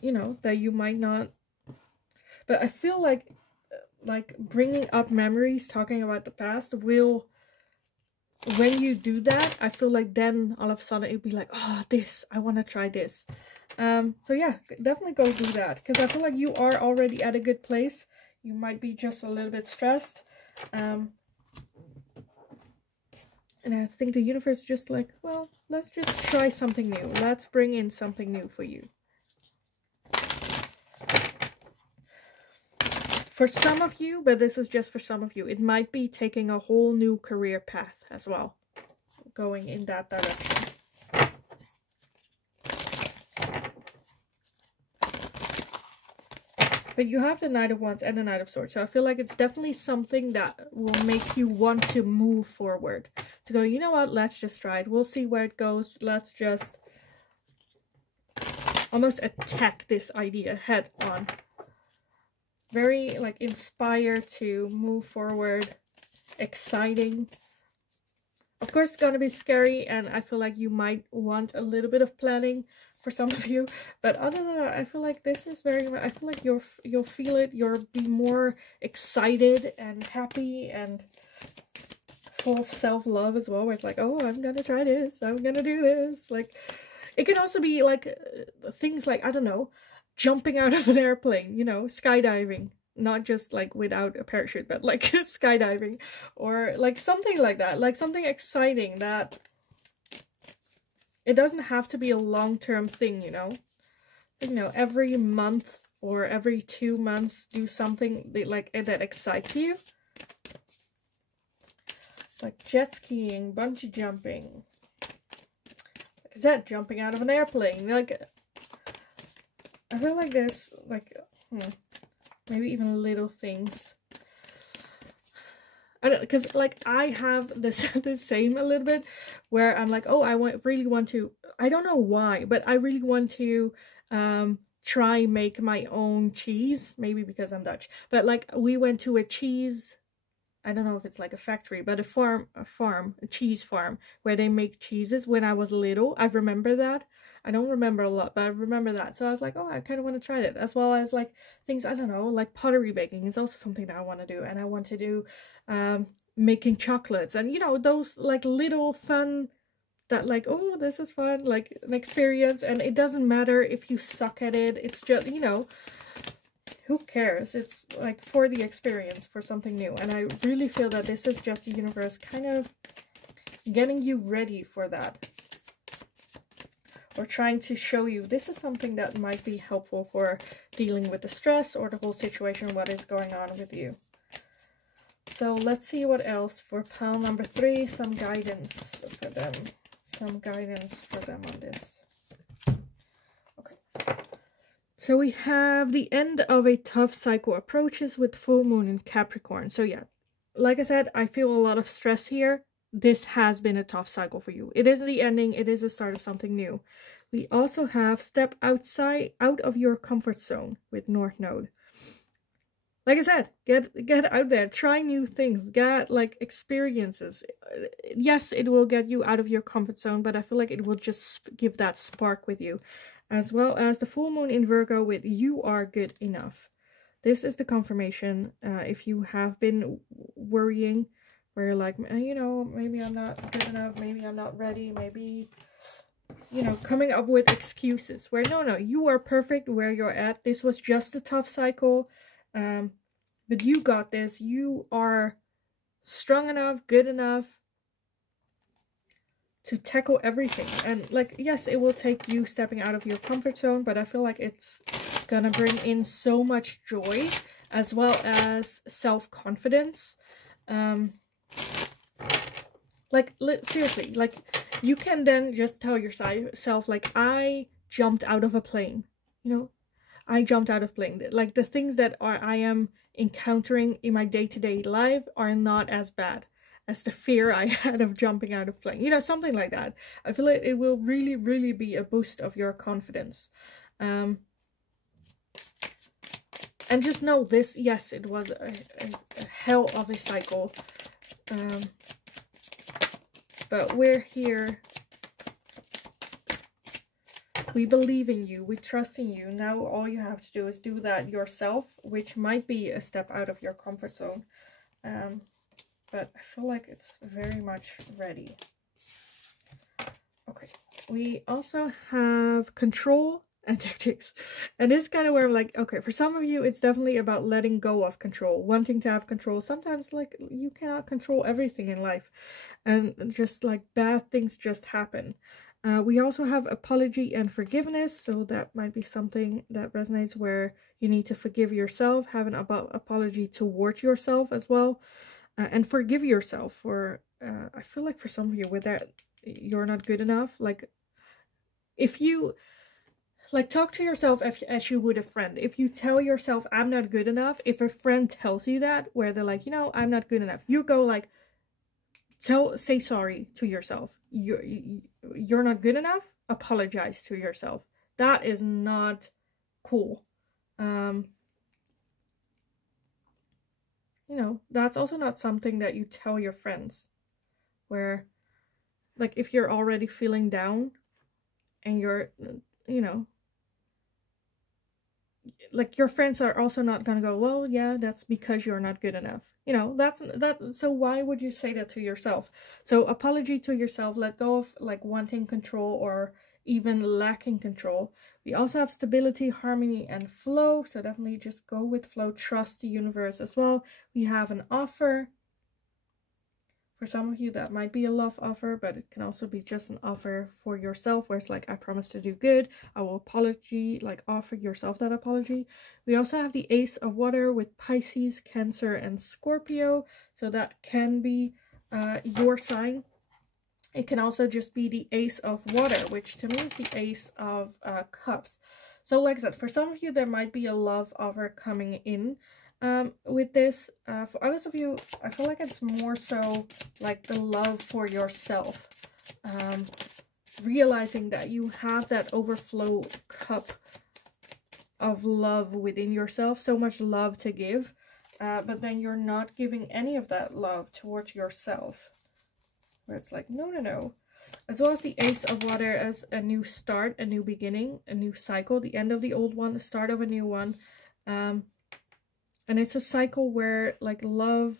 You know, that you might not. But I feel like bringing up memories, talking about the past will, when you do that, I feel like then all of a sudden it'd be like, oh, this, I want to try this. So yeah, definitely go do that, because I feel like you are already at a good place. You might be just a little bit stressed. And I think the universe is just like, well, let's just try something new. Let's bring in something new for you. For some of you, but this is just for some of you, it might be taking a whole new career path as well. Going in that direction. But you have the Knight of Wands and the Knight of Swords. So I feel like it's definitely something that will make you want to move forward. To go, you know what, let's just try it. We'll see where it goes. Let's just almost attack this idea head on. Very like inspired to move forward. Exciting. Of course, it's going to be scary, and I feel like you might want a little bit of planning for some of you. But other than that, I feel like this is very, I feel like you'll feel it. You'll be more excited and happy and full of self-love as well, where it's like, oh, I'm going to try this. I'm going to do this. Like, it can also be like things like, I don't know, jumping out of an airplane, you know, skydiving. Not just like without a parachute, but like skydiving, or like something like that, like something exciting that it doesn't have to be a long-term thing, you know. You know, every month or every 2 months, do something that, like, that excites you. Like jet skiing, bungee jumping. Like I said, jumping out of an airplane. Like, I feel like there's like, maybe even little things. I don't, because like I have this the same a little bit, where I'm like, oh, really want to. I don't know why, but I really want to try make my own cheese. Maybe because I'm Dutch, but like we went to a cheese I don't know if it's like a factory, but a cheese farm where they make cheeses when I was little. I remember that. I don't remember a lot, but I remember that. So I was like, oh, I kind of want to try that, as well as like things, I don't know, like pottery baking is also something that I want to do. And I want to do making chocolates, and you know, those like little fun, that like, oh, this is fun, like an experience. And it doesn't matter if you suck at it. It's just, you know, who cares? It's like for the experience, for something new. And I really feel that this is just the universe kind of getting you ready for that, or trying to show you this is something that might be helpful for dealing with the stress or the whole situation, what is going on with you. So let's see what else for pile number 3, some guidance for them. Some guidance for them on this. Okay. So we have the end of a tough cycle approaches with full moon in Capricorn. So yeah, like I said, I feel a lot of stress here. This has been a tough cycle for you. It is the ending. It is the start of something new. We also have step out of your comfort zone with North Node. Like I said, get out there, try new things, get like experiences. Yes, it will get you out of your comfort zone, but I feel like it will just give that spark with you. As well as the full moon in Virgo with you are good enough. This is the confirmation. If you have been worrying, where you're like, you know, maybe I'm not good enough, maybe I'm not ready, maybe, you know, coming up with excuses. Where no, you are perfect where you're at. This was just a tough cycle. But you got this. You are strong enough, good enough to tackle everything. And like, yes, it will take you stepping out of your comfort zone, but I feel like it's gonna bring in so much joy as well as self-confidence. Like, seriously, like, you can then just tell yourself, like, I jumped out of a plane, you know? I jumped out of plane. Like, the things that I am encountering in my day-to-day life are not as bad as the fear I had of jumping out of plane. You know, something like that. I feel like it will really, really be a boost of your confidence. And just know this, yes, it was a hell of a cycle. But we're here. We believe in you. We trust in you. Now all you have to do is do that yourself, which might be a step out of your comfort zone. But I feel like it's very much ready. Okay. We also have control and tactics. And this is kind of where I'm like, okay, for some of you, it's definitely about letting go of control, wanting to have control. Sometimes, like, you cannot control everything in life. And just, like, bad things just happen. We also have apology and forgiveness, so that might be something that resonates where you need to forgive yourself, have an apology towards yourself as well, and forgive yourself for, I feel like for some of you with that, you're not good enough. Like, if you, like, talk to yourself as you would a friend. If you tell yourself, I'm not good enough, if a friend tells you that, where they're like, you know, I'm not good enough, you go like, say sorry to yourself. You're not good enough. Apologize to yourself. That is not cool. You know, that's also not something that you tell your friends. Where, like, if you're already feeling down and you're, you know, like, your friends are also not gonna go, well, yeah, that's because you're not good enough. You know, so why would you say that to yourself? So apology to yourself, let go of, like, wanting control or even lacking control. We also have stability, harmony, and flow. So definitely just go with flow, trust the universe as well. We have an offer. For some of you, that might be a love offer, but it can also be just an offer for yourself, where it's like, I promise to do good. I will offer yourself that apology. We also have the Ace of Water with Pisces, Cancer, and Scorpio. So that can be your sign. It can also just be the Ace of Water, which to me is the Ace of Cups. So like I said, for some of you, there might be a love offer coming in. With this, for others of you, I feel like it's more so like the love for yourself, realizing that you have that overflow cup of love within yourself, so much love to give, but then you're not giving any of that love towards yourself. Where it's like, no, no, no. As well as the Ace of Water as a new start, a new beginning, a new cycle, the end of the old one, the start of a new one. And it's a cycle where like love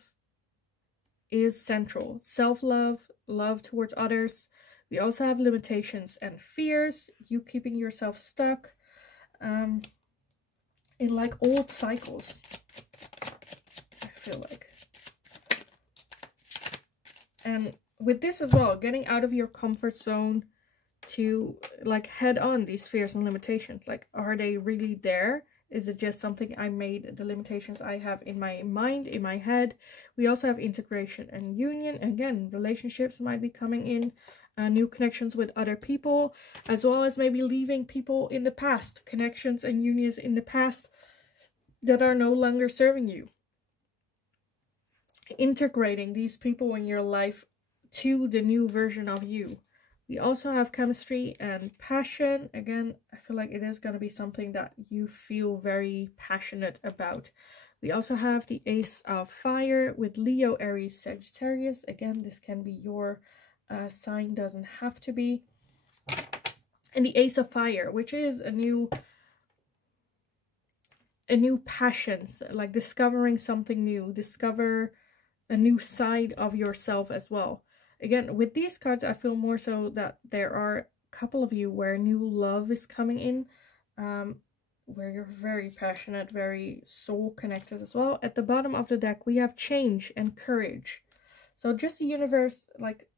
is central. Self-love, love towards others. We also have limitations and fears, you keeping yourself stuck in like old cycles, I feel like. And with this as well, getting out of your comfort zone to like head on these fears and limitations. Like, are they really there? Is it just something I made, the limitations I have in my mind, in my head? We also have integration and union. Again, relationships might be coming in, new connections with other people, as well as maybe leaving people in the past, connections and unions in the past that are no longer serving you. Integrating these people in your life to the new version of you. We also have chemistry and passion. Again, I feel like it is going to be something that you feel very passionate about. We also have the Ace of Fire with Leo, Aries, Sagittarius. Again, this can be your sign, doesn't have to be. And the Ace of Fire, which is a new passion, like discovering something new, discover a new side of yourself as well. Again, with these cards, I feel more so that there are a couple of you where new love is coming in, where you're very passionate, very soul connected as well. At the bottom of the deck, we have change and courage. So just the universe, like,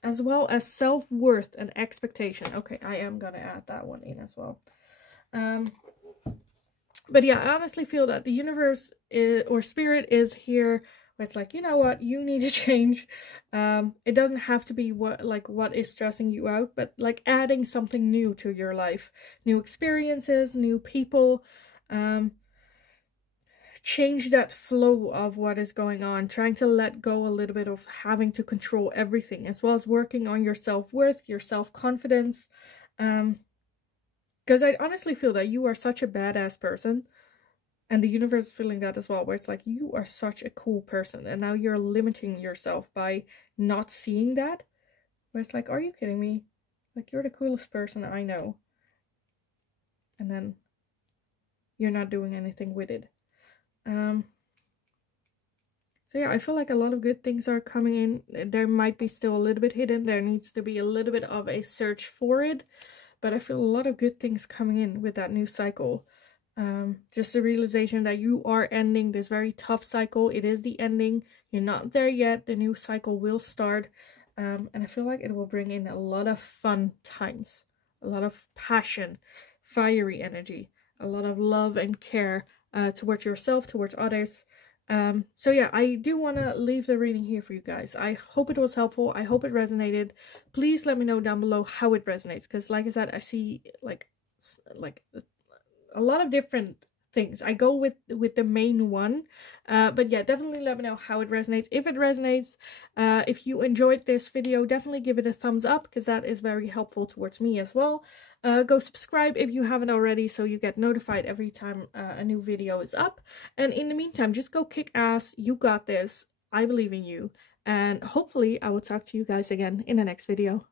as well as self-worth and expectation. Okay, I am going to add that one in as well. But yeah, I honestly feel that the universe or spirit is here. It's like, you know what, you need to change. It doesn't have to be what is stressing you out, but like adding something new to your life, new experiences, new people, change that flow of what is going on, trying to let go a little bit of having to control everything, as well as working on your self-worth, your self-confidence, because I honestly feel that you are such a badass person. And the universe is feeling that as well, where it's like, you are such a cool person. And now you're limiting yourself by not seeing that. Where it's like, are you kidding me? Like, you're the coolest person I know. And then you're not doing anything with it. So yeah, I feel like a lot of good things are coming in. There might be still a little bit hidden. There needs to be a little bit of a search for it. But I feel a lot of good things coming in with that new cycle. Just the realization that you are ending this very tough cycle. It is the ending. You're not there yet. The new cycle will start. And I feel like it will bring in a lot of fun times. A lot of passion, fiery energy, a lot of love and care towards yourself, towards others. So yeah, I do want to leave the reading here for you guys. I hope it was helpful. I hope it resonated. Please let me know down below how it resonates. Because like I said, I see like a lot of different things. I go with the main one, but yeah, definitely let me know how it resonates. If it resonates, if you enjoyed this video, definitely give it a thumbs up, because that is very helpful towards me as well. Go subscribe if you haven't already, so you get notified every time a new video is up. And in the meantime, just go kick ass. You got this. I believe in you, and hopefully I will talk to you guys again in the next video.